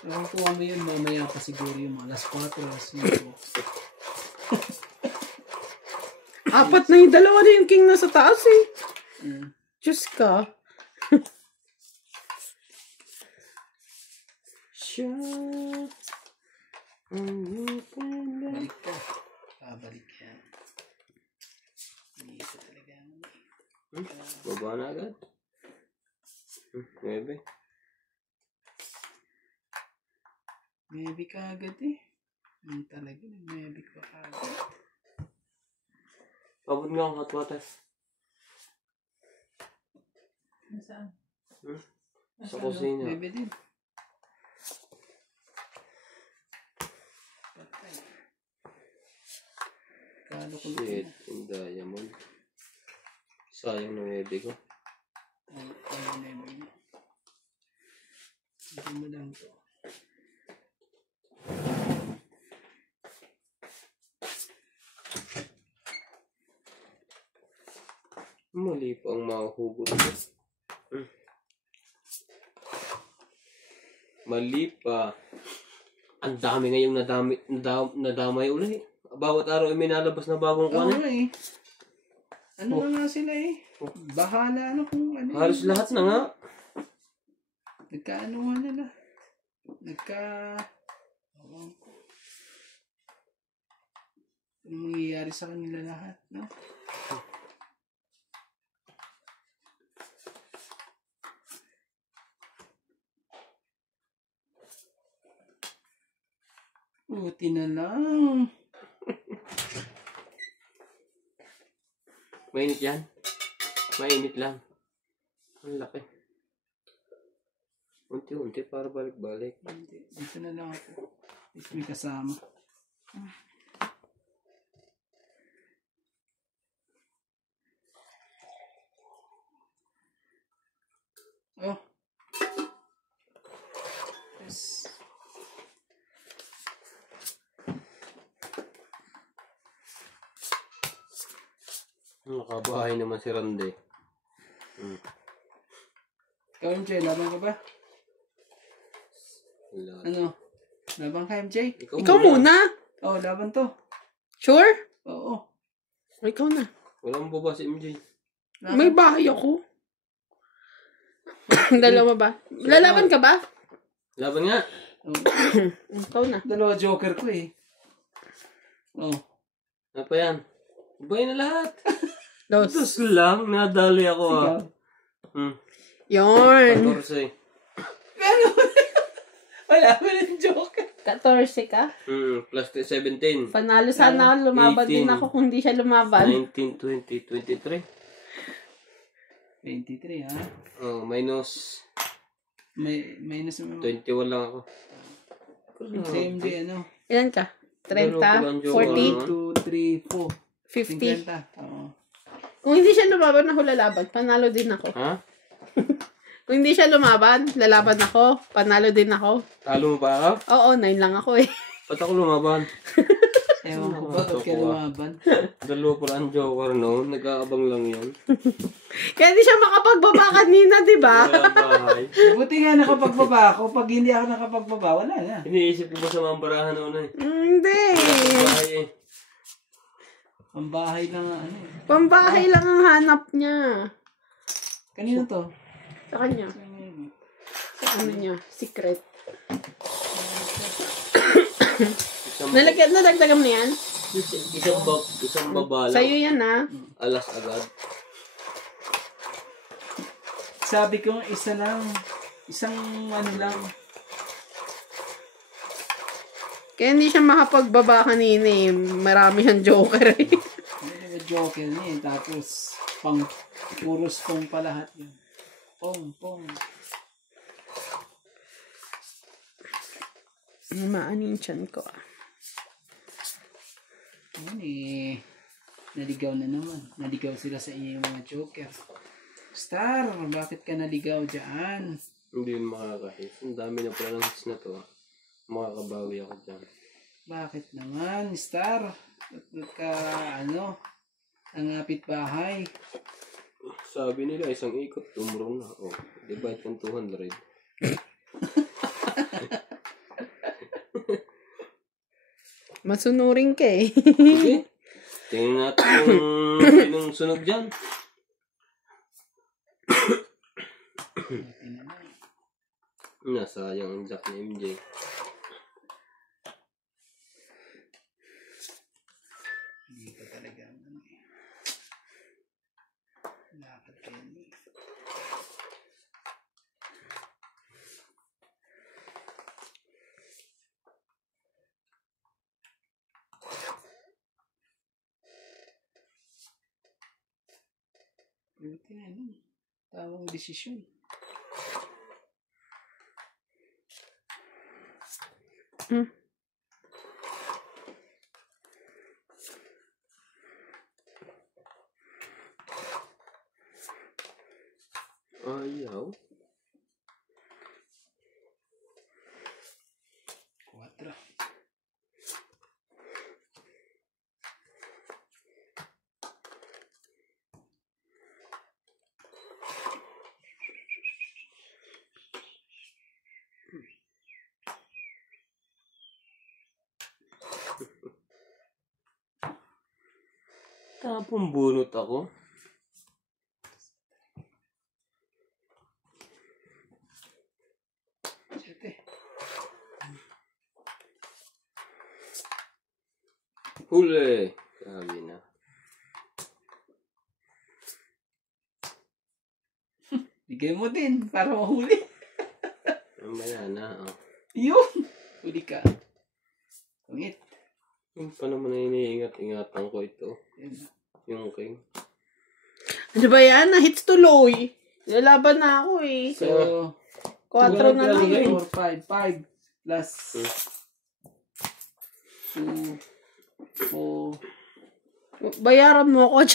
Nakakuha mo yun, mamaya pa siguro yung mga alas 4, alas 5. Apat na yung dalawa na yung king na sa taas eh. Diyos ka. Balik ka. Babalik yan. Hindi ka talaga. Baba na agad. 9. Maybe ka agad eh. Hindi talaga. Maybe ka agad. Pabot nga ang hot water. Saan? Sa kusina. Maybe din. Patay. Kalo ko Shit, yung diamond. Sayang na maybe ko. Never na. Hindi mo lang to. Mali pa ang mahuhugot ko. Mali pa. Ang dami ngayong nadamay ulit. Bawat araw ay may nalabas na bagong Oo kuwan. nga eh. Ano na nga sila eh. Bahala ano kung ano. Halos lahat na nga. Nagkaano nga nila. Ewan ko. Anong mangyayari sa kanila lahat, no? Buti na lang. Mainit yan. Mainit lang. Ang laki. Unti-unti para balik-balik. Hindi. Dito na lang ako. At least may kasama. Oh. Yes. Nakabahay naman si Rande. Ikaw, MJ, laban ka ba? Wala. Ano? Laban ka, MJ? Ikaw muna. Oh, laban to. Sure? Oo. Ikaw na. Walang baba si MJ. May bahay ako. Dalawa ba? Lalaban ka ba? Laban nga. Oh. Ikaw na. Dalawa joker ko eh. Oh. Ano pa yan? Bay na lahat. Dos. Dos lang. Nadali ako ah. Ikaw. Yun. 14. Wala ko ng joker. 14 ka? Plus 17. Panalo sana ako. Lumaban 18. din ako kung di siya lumaban. 19, 20, 23. 23 ha? Oh, minus Minus 21 lang ako. Sa MJ ano? Ilan ka? 30? Dalawa ko lang 40? 2, 3, 4. 50? 50. Oo. Kung hindi siya lumaban, ako lalaban. Panalo din ako. Ha? Kung hindi siya lumaban, lalaban ako. Panalo din ako. Talo mo ba ako? Oo, 9 lang ako eh. Ba't ako lumaban? Ewan ko ba? Ba't ka lumaban? Dalawa pala ang joker noon. Nag-aabang lang yun. Kaya di siya makapagbaba kanina, di ba? Wala bahay. Buti nga nakapagbaba ako. Pag hindi ako nakapagbaba, wala na. Iniisip ko ba sa mga barahan noon eh? Hindi. Bahay eh. Ang bahay lang ano eh. Pambahay lang ang hanap niya. Kanino to? Sa kanya. Sa ano niya? Secret. Nalagdagan mo yan? Isang baba lang. Sa'yo yan ah. Alas agad. Sabi ko isa lang. Isang ano lang. Kaya hindi siya makapagbaba kanina eh. Marami siyang joker eh. Ano joker niya eh. Tapos puros pong pa lahat yun. Pong. Maanin tiyan ko ah. Yun eh. Naligaw na naman. Naligaw sila sa iyo yung mga joker. Star, bakit ka naligaw dyan? Hindi yun makakahit. Ang dami na pala ng hits na to. Makakabawi ako dyan. Bakit naman, Star? Ba't ka, nangapit bahay? Sabi nila, isang ikot, tumurong na. Oh, divide ng 200. Masunurin ka eh. Sige. Tingnan natin kung sinong sunog dyan. Nasayang ang jack ni MJ. Hindi ka talaga, lakad ka yan eh. Buti na tamang desisyon. Ayaw. 4. Tapong bunot ako. Huli. Sabi na. Bigay mo din para mahuli. Mamaya na. Oh. Yun! Huli ka. Pangit. Yung pa naman na iniingat-ingatan ko ito. Yun. Yung king. Ano ba yan? Na-hits tuloy. Lalaban na ako eh. So, 4 na lang eh. 4, 5 plus 2, 4, Bayaran mo ako.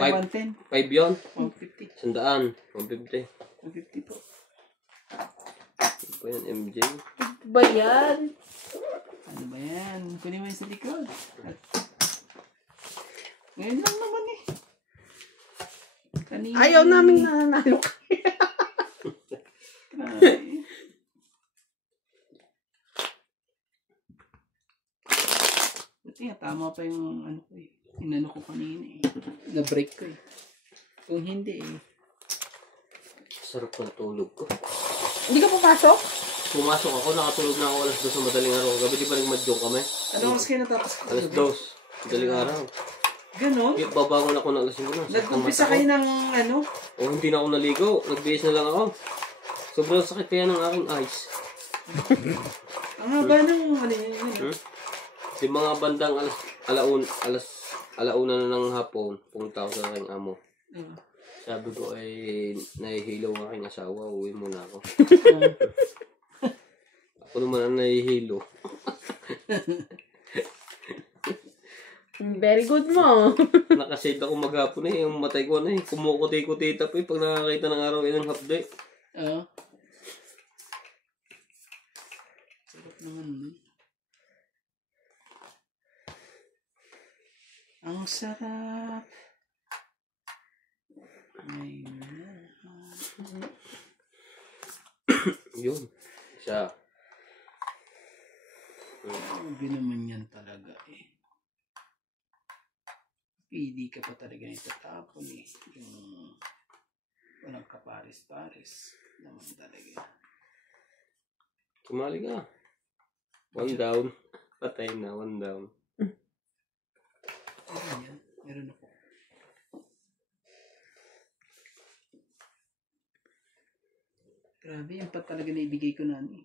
110, 5 yun. 150, 100. 150. 150 po. Ano pa yan, MJ? Ba yan? Ano ba yan? Kunin mo yung sa likod. Ngayon lang naman eh. Kanina. Ayaw namin nananalo ka. Grabe. Buti nga, tama pa yung ano ko eh. Inano ko kanina eh. Na-break ko eh. Kung hindi eh. Sarap na tulog ko. Hindi ka papasok? Pumasok ako, nakatulog na ako alas 2 sa madaling araw. Gabi di ba nagmadyong kami? Ano oras kayo natapos? Alas 2. Madaling araw. Ganon? Babangon ako ng alas 5 na. Nag-umpisa kayo ng ano? O hindi na ako naligo. Nagbihis na lang ako. Sobrang sakit kaya ng aking eyes. Ang haba ng ano yun. Di mga bandang alauna na ng hapon, pumunta ako sa aking amo. Sabi ko ay nahihilo ang aking asawa, uwi muna ako. Ako naman ang nahihilo. Very good mo. Nakasave ako maghapon eh, yung matay ko na eh. Kumukuti-kuti tap eh, pag nakakita ng araw ng half day. Oo. Sarap naman. Ang sarap. Ay, Yun. Siya. grabe naman yan talaga eh. Hindi ka pa talaga itatapon eh. Yung walang kapares-pares naman talaga. Sumali ka. 1 down. Patay na, 1 down. Meron yan. Meron ako. Grabe, yan pa talaga na ibigay ko na ano eh.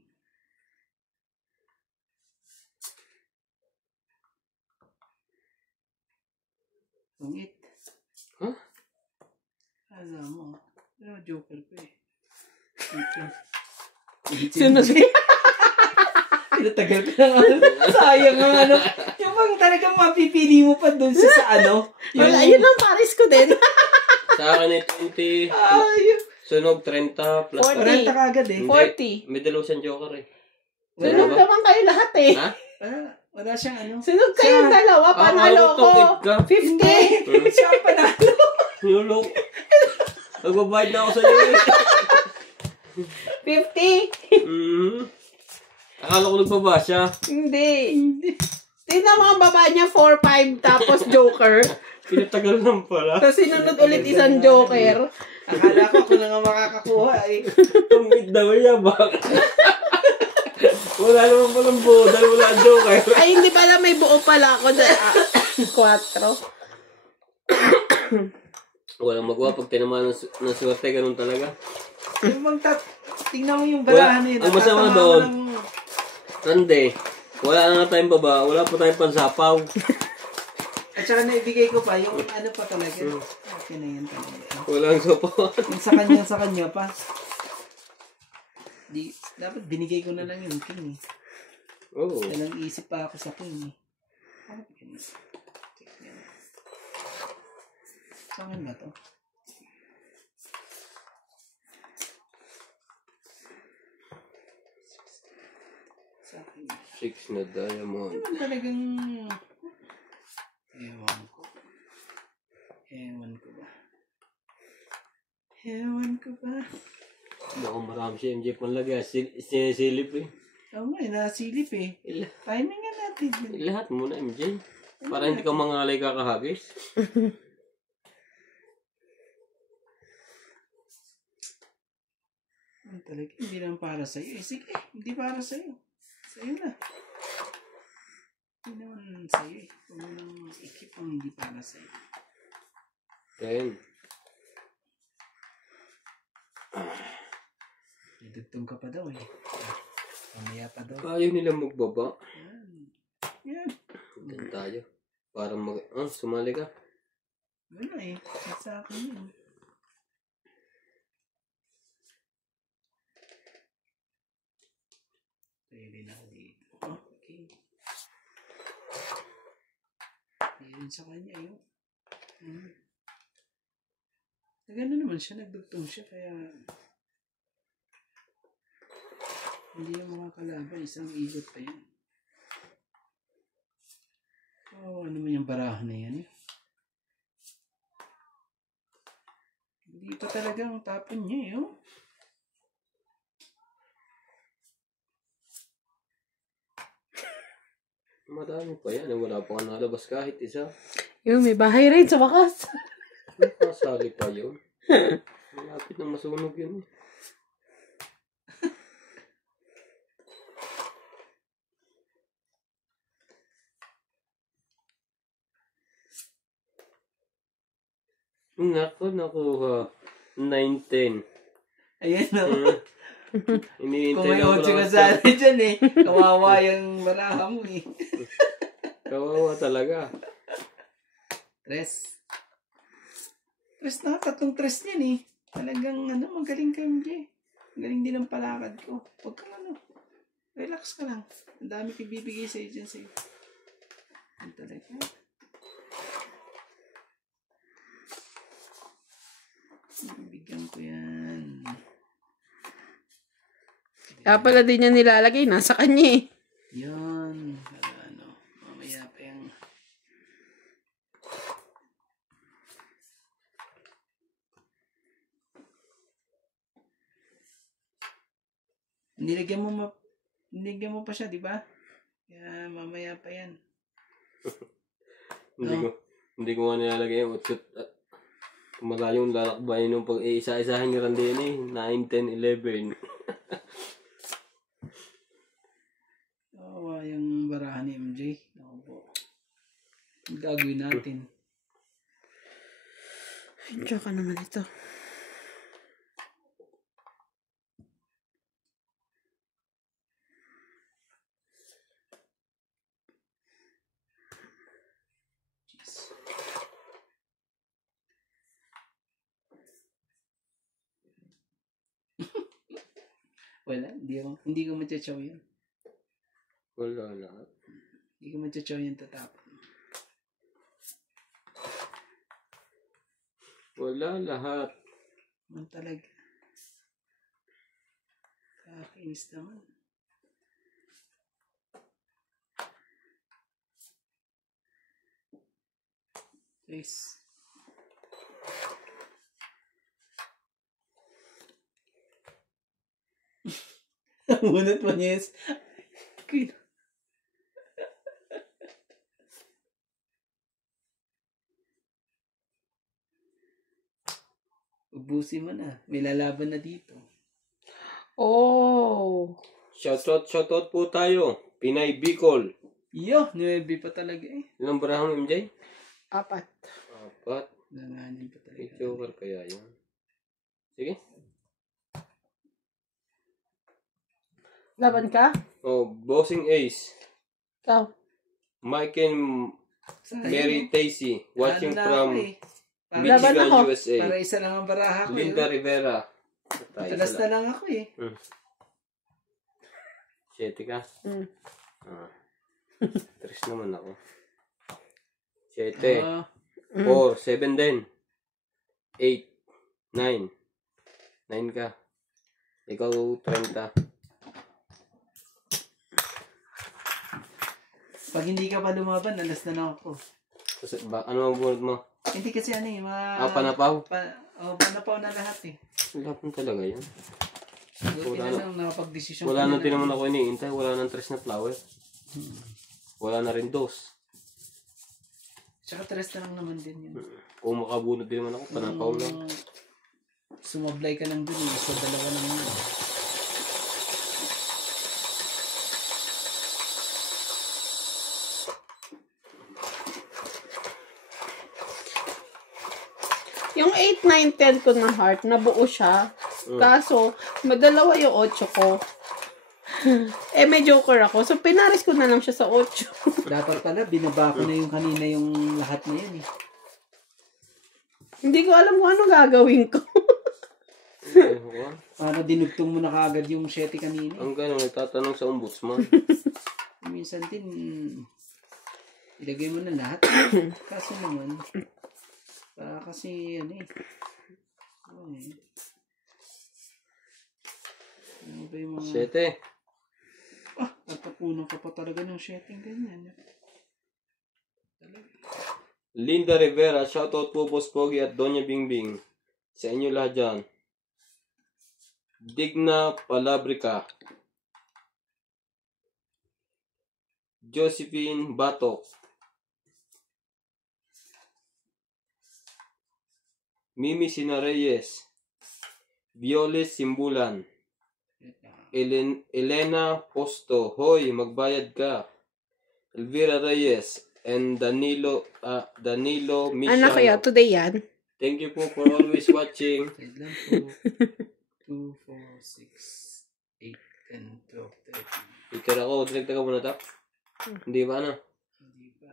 Pangit. Huh? Alam mo. Pero joker ko eh. Sinusin. Pinatagal ka ng ano. Sayang ang ano. Yung bang talagang mapipili mo pa dun sa ano. Wala, yun ang pares ko din. Sa akin ay 20. Ayun. Sunog 30 plus 40. 40 ka agad eh. 40. May Delusion Joker eh. Sunog naman kayo lahat eh. Ha? Wala siyang ano. Sunog kayong dalawa, panalo ko. 50. Siya ang panalo. Nulok. Nagbabayad na ako sa iyo eh. 50. Akala ko nagpabasya. Hindi. Tingnan mo ang baba niya, 4-5, tapos joker. Pinatagal lang pala. Tapos sinunod ulit isang joker. Akala ko ako na nga makakakuha eh. Tumit daw niya, bakit? Wala naman palang buo dahil wala ang joker. Ay, hindi pala, may buo pala ako. 4. Walang magawa pag tinamaan ng swerte, ganun talaga. Yung tingnan mo yung barahan eh. Ang masama natatama doon, ng- Rande, wala na nga tayong baba, wala pa tayong pansapaw. At saka naibigay ko pa yung ano pa talaga. Okay na yan talaga. Walang sapaw. Yung sa kanya pa. Dapat binigay ko na lang yung king eh. Oo. Dalang isip pa ako sa king eh. Bakit ganun? Check yan. Sa akin ba to? Sa akin. 6 na diamond. Ano talagang... Ewan ko. Ewan ko ba? Ewan ko ba? Baka marami si MJ panlagay. Sinisilip eh. Oo nga, nasilip eh. Timing nga natin. Lahat muna MJ. Para hindi ka mangalay kakahagis. Talaga, hindi naman para sa'yo. Eh, sige, hindi para sa'yo. Sa'yo na. Hindi naman sa'yo eh. Kung anong ikip ang hindi para sa'yo. 10. Idugtong ka pa daw eh. Mamaya pa daw. Ayaw nila magbaba. Yan. Yan. Yan tayo. Para sumali ka. Wala eh. At sa akin yun. Pwede na dito. Okay. Ayan sa kanya yun. Nagano naman siya, nagdugtong siya, kaya hindi yung makakalaban, isang igot pa yan. Oh, ano naman yung barahan na yan eh. Hindi pa talagang tapon niya eh, oh. Marami pa yan. Wala pa nga nalabas kahit isa. Yung may bahay rin sa wakas. Kasali pa yun. Malapit na masunog yun eh. Nakuha. 9-10. Ayan o. Iniintay Kung may lang 8 ka pala sana dyan eh. Kawawa yung baraha mo eh. Kawawa talaga. 3 na, 3 niyan eh. Talagang magaling ka MJ. Galing din ang palakad ko. Huwag kang relax ka lang. Ang dami ko bibigay sa'yo dyan sa'yo. Ang talaga. Bigyan ko yan. Kaya pala din niya nilalagay, nasa kanya eh. Yan. Mamaya pa yung... Nilagyan mo pa siya, di ba? Kaya mamaya pa yan. Hindi ko nga nilalagay yung 8 at malayo yung lalakbay nung pag-iisa-isahin ni Randini. 9, 10, 11. Yung barahan ni MJ. Ako po. Ang gagawin natin. Enjoy ka naman ito. Wala, hindi ko matyachaw yan. Wala lahat. Hindi ko matyachaw yan tatapon. Wala lahat. Man talaga. Kakainis naman. Yes. Munat mo yes. Ubusin mo na. May lalaban na dito. Oh. Shoutout po tayo. Pinay Bicol. Yo, 9 pa talaga eh. Ilang barahan mo, MJ? 4. 4. Nanganin pa talaga. Joker kaya yun. Sige. Laban ka? Oh, Bossing Ace. Ikaw. Mike and Mary Tacy. Watching from Laban Michigan, ako. USA. Para isa lang ang baraha ko. Linda Rivera. Talas na lang ako eh. 7 ka? 3 naman ako. 7. 4. 7 din. 8. 9. 9 ka. Ikaw 30. Pag hindi ka pa lumaban, alas na lang ako. Kasi, ano ang bunot mo? Hindi kasi Panapaw? Panapaw na lahat eh. Laban talaga yan. Buti na lang nakapag-desisyon. Wala na din naman ako iniintay. Wala nang 3 na flower. Wala na rin 2. Tsaka 3 na lang naman din yun. Kung makabunot din naman ako, panapaw lang. Sumablay ka lang dun eh. Sa 2 lang yun. Yung 8, 9, 10 ko na heart, nabuo siya. Kaso, madalawa yung 8 ko. May joker ako. So, pinaris ko na lang siya sa 8. Dapat pala, binaba ko na yung kanina yung lahat na yun eh. Hindi ko alam kung ano gagawin ko. Para dinugtong mo na kagad yung 7 kanina. Ang gano'n, nagtatanong sa ombudsman. Minsan din, ilagay mo na lahat. Kaso naman, para kasi, ano eh. Ano ba yung mga... 7. Nagpapunan ka pa talaga ng 7 ganyan. Linda Rivera, shoutout po Boss Pogi at Doña Bingbing. Sa inyo lahat dyan. Digna Palabrica. Josephine Batok. Mimi Sinareyes. Violes Simbulan. Elena Posto. Hoy, magbayad ka. Elvira Reyes. And Danilo Michal. Ano kaya? Today yan? Thank you po for always watching. 2, 4, 6, 8, 10, 12, 13. Picture ako. Dinagdaga mo na tap. Hindi ba na? Hindi ba?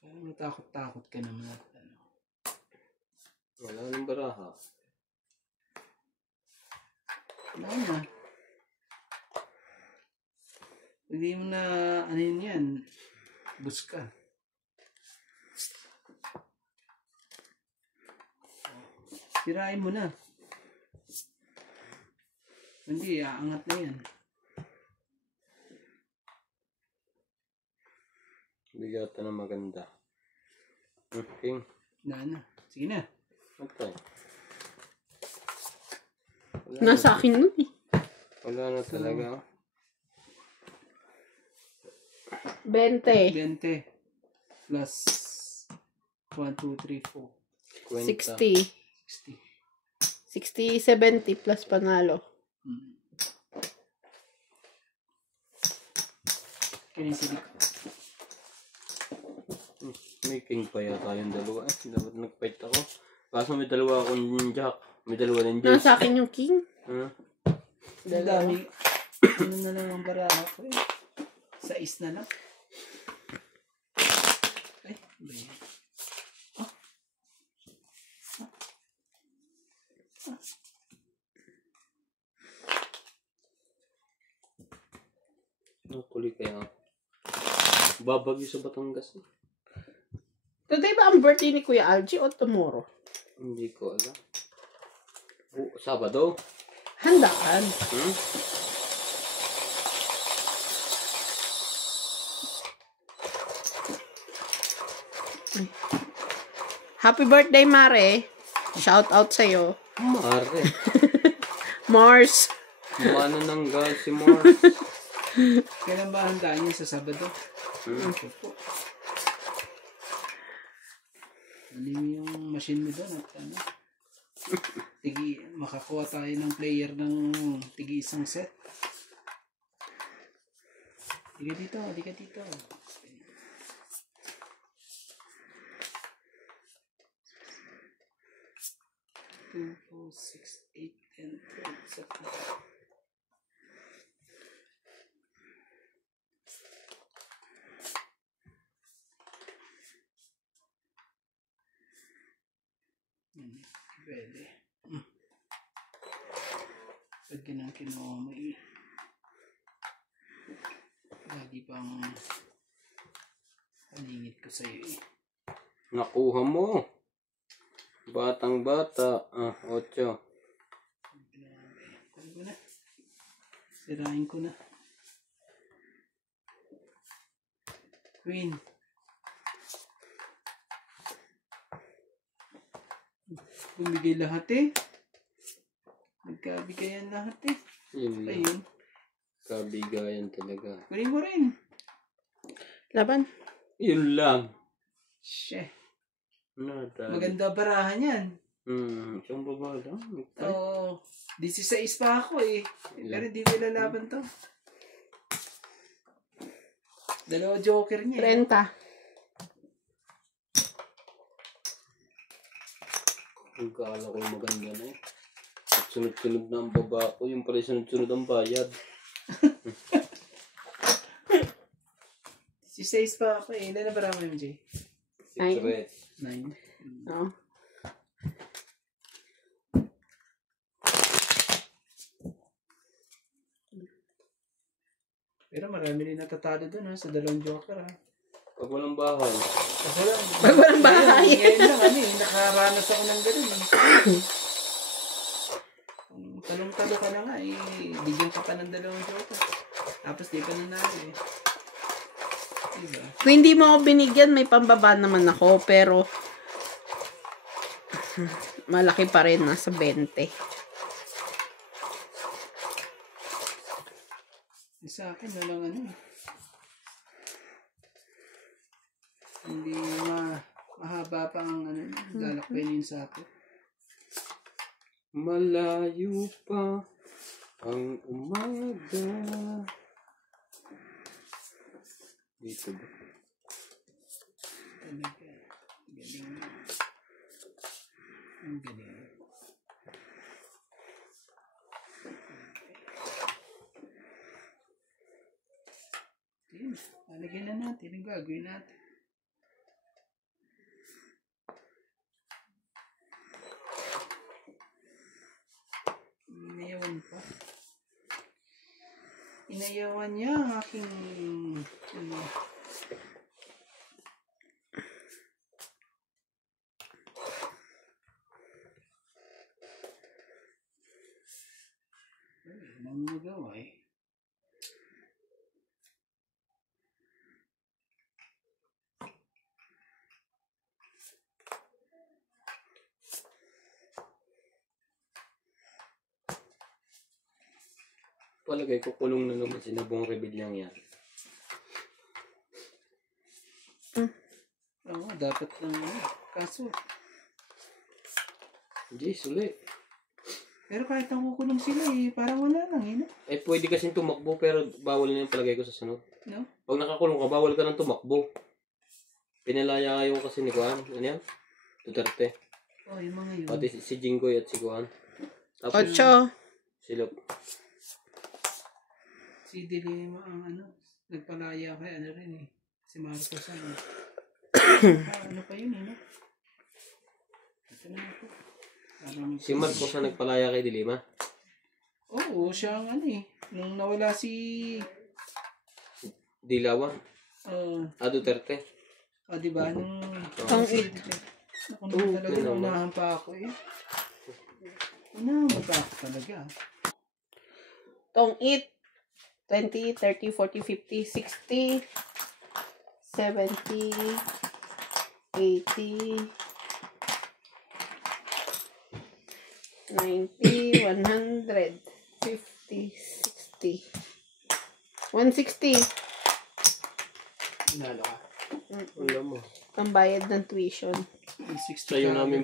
Parang natakot-takot ka naman. Wala nang baraha. Wala na. Hindi mo na, ano yun yan, bus ka. Sirain mo na. Hindi, aangat na yan. Bigatan na maganda. Okay. Na. Sige na. Okay. Nasa akin nun eh. Wala na talaga. 20. 20 plus 1, 2, 3, 4. 60. 60. 60, 70 plus panalo. Kinisilik. May king pa yata yung dalawa. Dapat nag-fight ako. Kaso may dalawa akong jack. May dalawa ng jack. Nasa akin yung king. Huh? Ang dami. Ano na lang ang baraha ko eh. 6 na lang. Ay, ba yan? Tuloy kaya. Babagyo sa Batangas. Today ba ang birthday ni Kuya Algie o tomorrow? Hindi ko alam. Sabado? Handaan. Happy birthday, Mare. Shout out sa'yo. Mare. Mars. Mano nang gal si Mars. Kailan ba handaan niya sa Sabado? Ano yung machine mo doon at ano? Makakuha tayo ng player ng tigi isang set. Halika dito, halika dito. 2, 4, 6, 8, 10, 12, 17. Pwede. Pagka nang kinuha mo eh. Lagi pang palingit ko sa'yo eh. Nakuha mo. Batang bata. 8. Kunin ko na. Sirain ko na. Queen. Bumigay lahat eh. Nagkabigayan lahat eh. Yun lang. Ayun. Kabigayan talaga. Kunin mo rin. Laban. Yun lang. Sheh. Nada. Maganda barahan yan. Siyang baba lang. Oo. 16 pa ako eh. Pero hindi ko lalaban to. Dalawa joker niya eh. 30. Ang kala ko yung maganda na eh. At sunod-sunod na ang baba ko. Yung pala sunod-sunod ang bayad. 16 pa ako eh. Ilan na bara mo, MJ? Secret. 9. Oh. Pero marami rin natatalo dun sa dalawang joker Pag walang bahay. Pag walang bahay. Ngayon lang nakaranas ako ng ganun Kung talong-talo ka na nga bigyan ka pa ng dalawang joker. Tapos di pa nanalo Diba? Kung hindi mo ako binigyan, may pambaba naman ako. Pero, malaki pa rin. Nasa 20. Sa akin, walang hindi mahaba pa ang lalakbayin sa akin. Malayo pa ang umaga. Dito ba? Talaga. Galing. Ang galing. Lalagyan na natin. Ang gagawin natin. Inayawan pa. Inayawan niya ang aking mga magawa Palagay ko kulong na naman si Nabong Rebelyang yan. Oo, dapat lang kaso. Hindi, suli. Pero kahit nakukulong sila parang wala lang Pwede kasing tumakbo pero bawal na yung palagay ko sa sunod. No? Pag nakakulong ka, bawal ka nang tumakbo. Pinalaya kayo kasi ni Kuan. Ano yan? Duterte. Oh, yung mga yun. Pati si Jinggoy at si Kuan. Tapos 8. Silop. Si Dilima ang nagpalaya kay si Marcos ano pa yun Ito na ako. Si Marcos na nagpalaya kay Dilima. Oo, siya ang nung nawala si Dilawan. Duterte. Diba nung Tong-it. Naku naman talaga unahan pa ako unahan pa ako talaga Tong-it. 20, 30, 40, 50, 60, 70, 80, 90, 100, 50, 60, 160. Inalo ka. Alam mo. Ang bayad ng tuition. 60 Sa'yo namin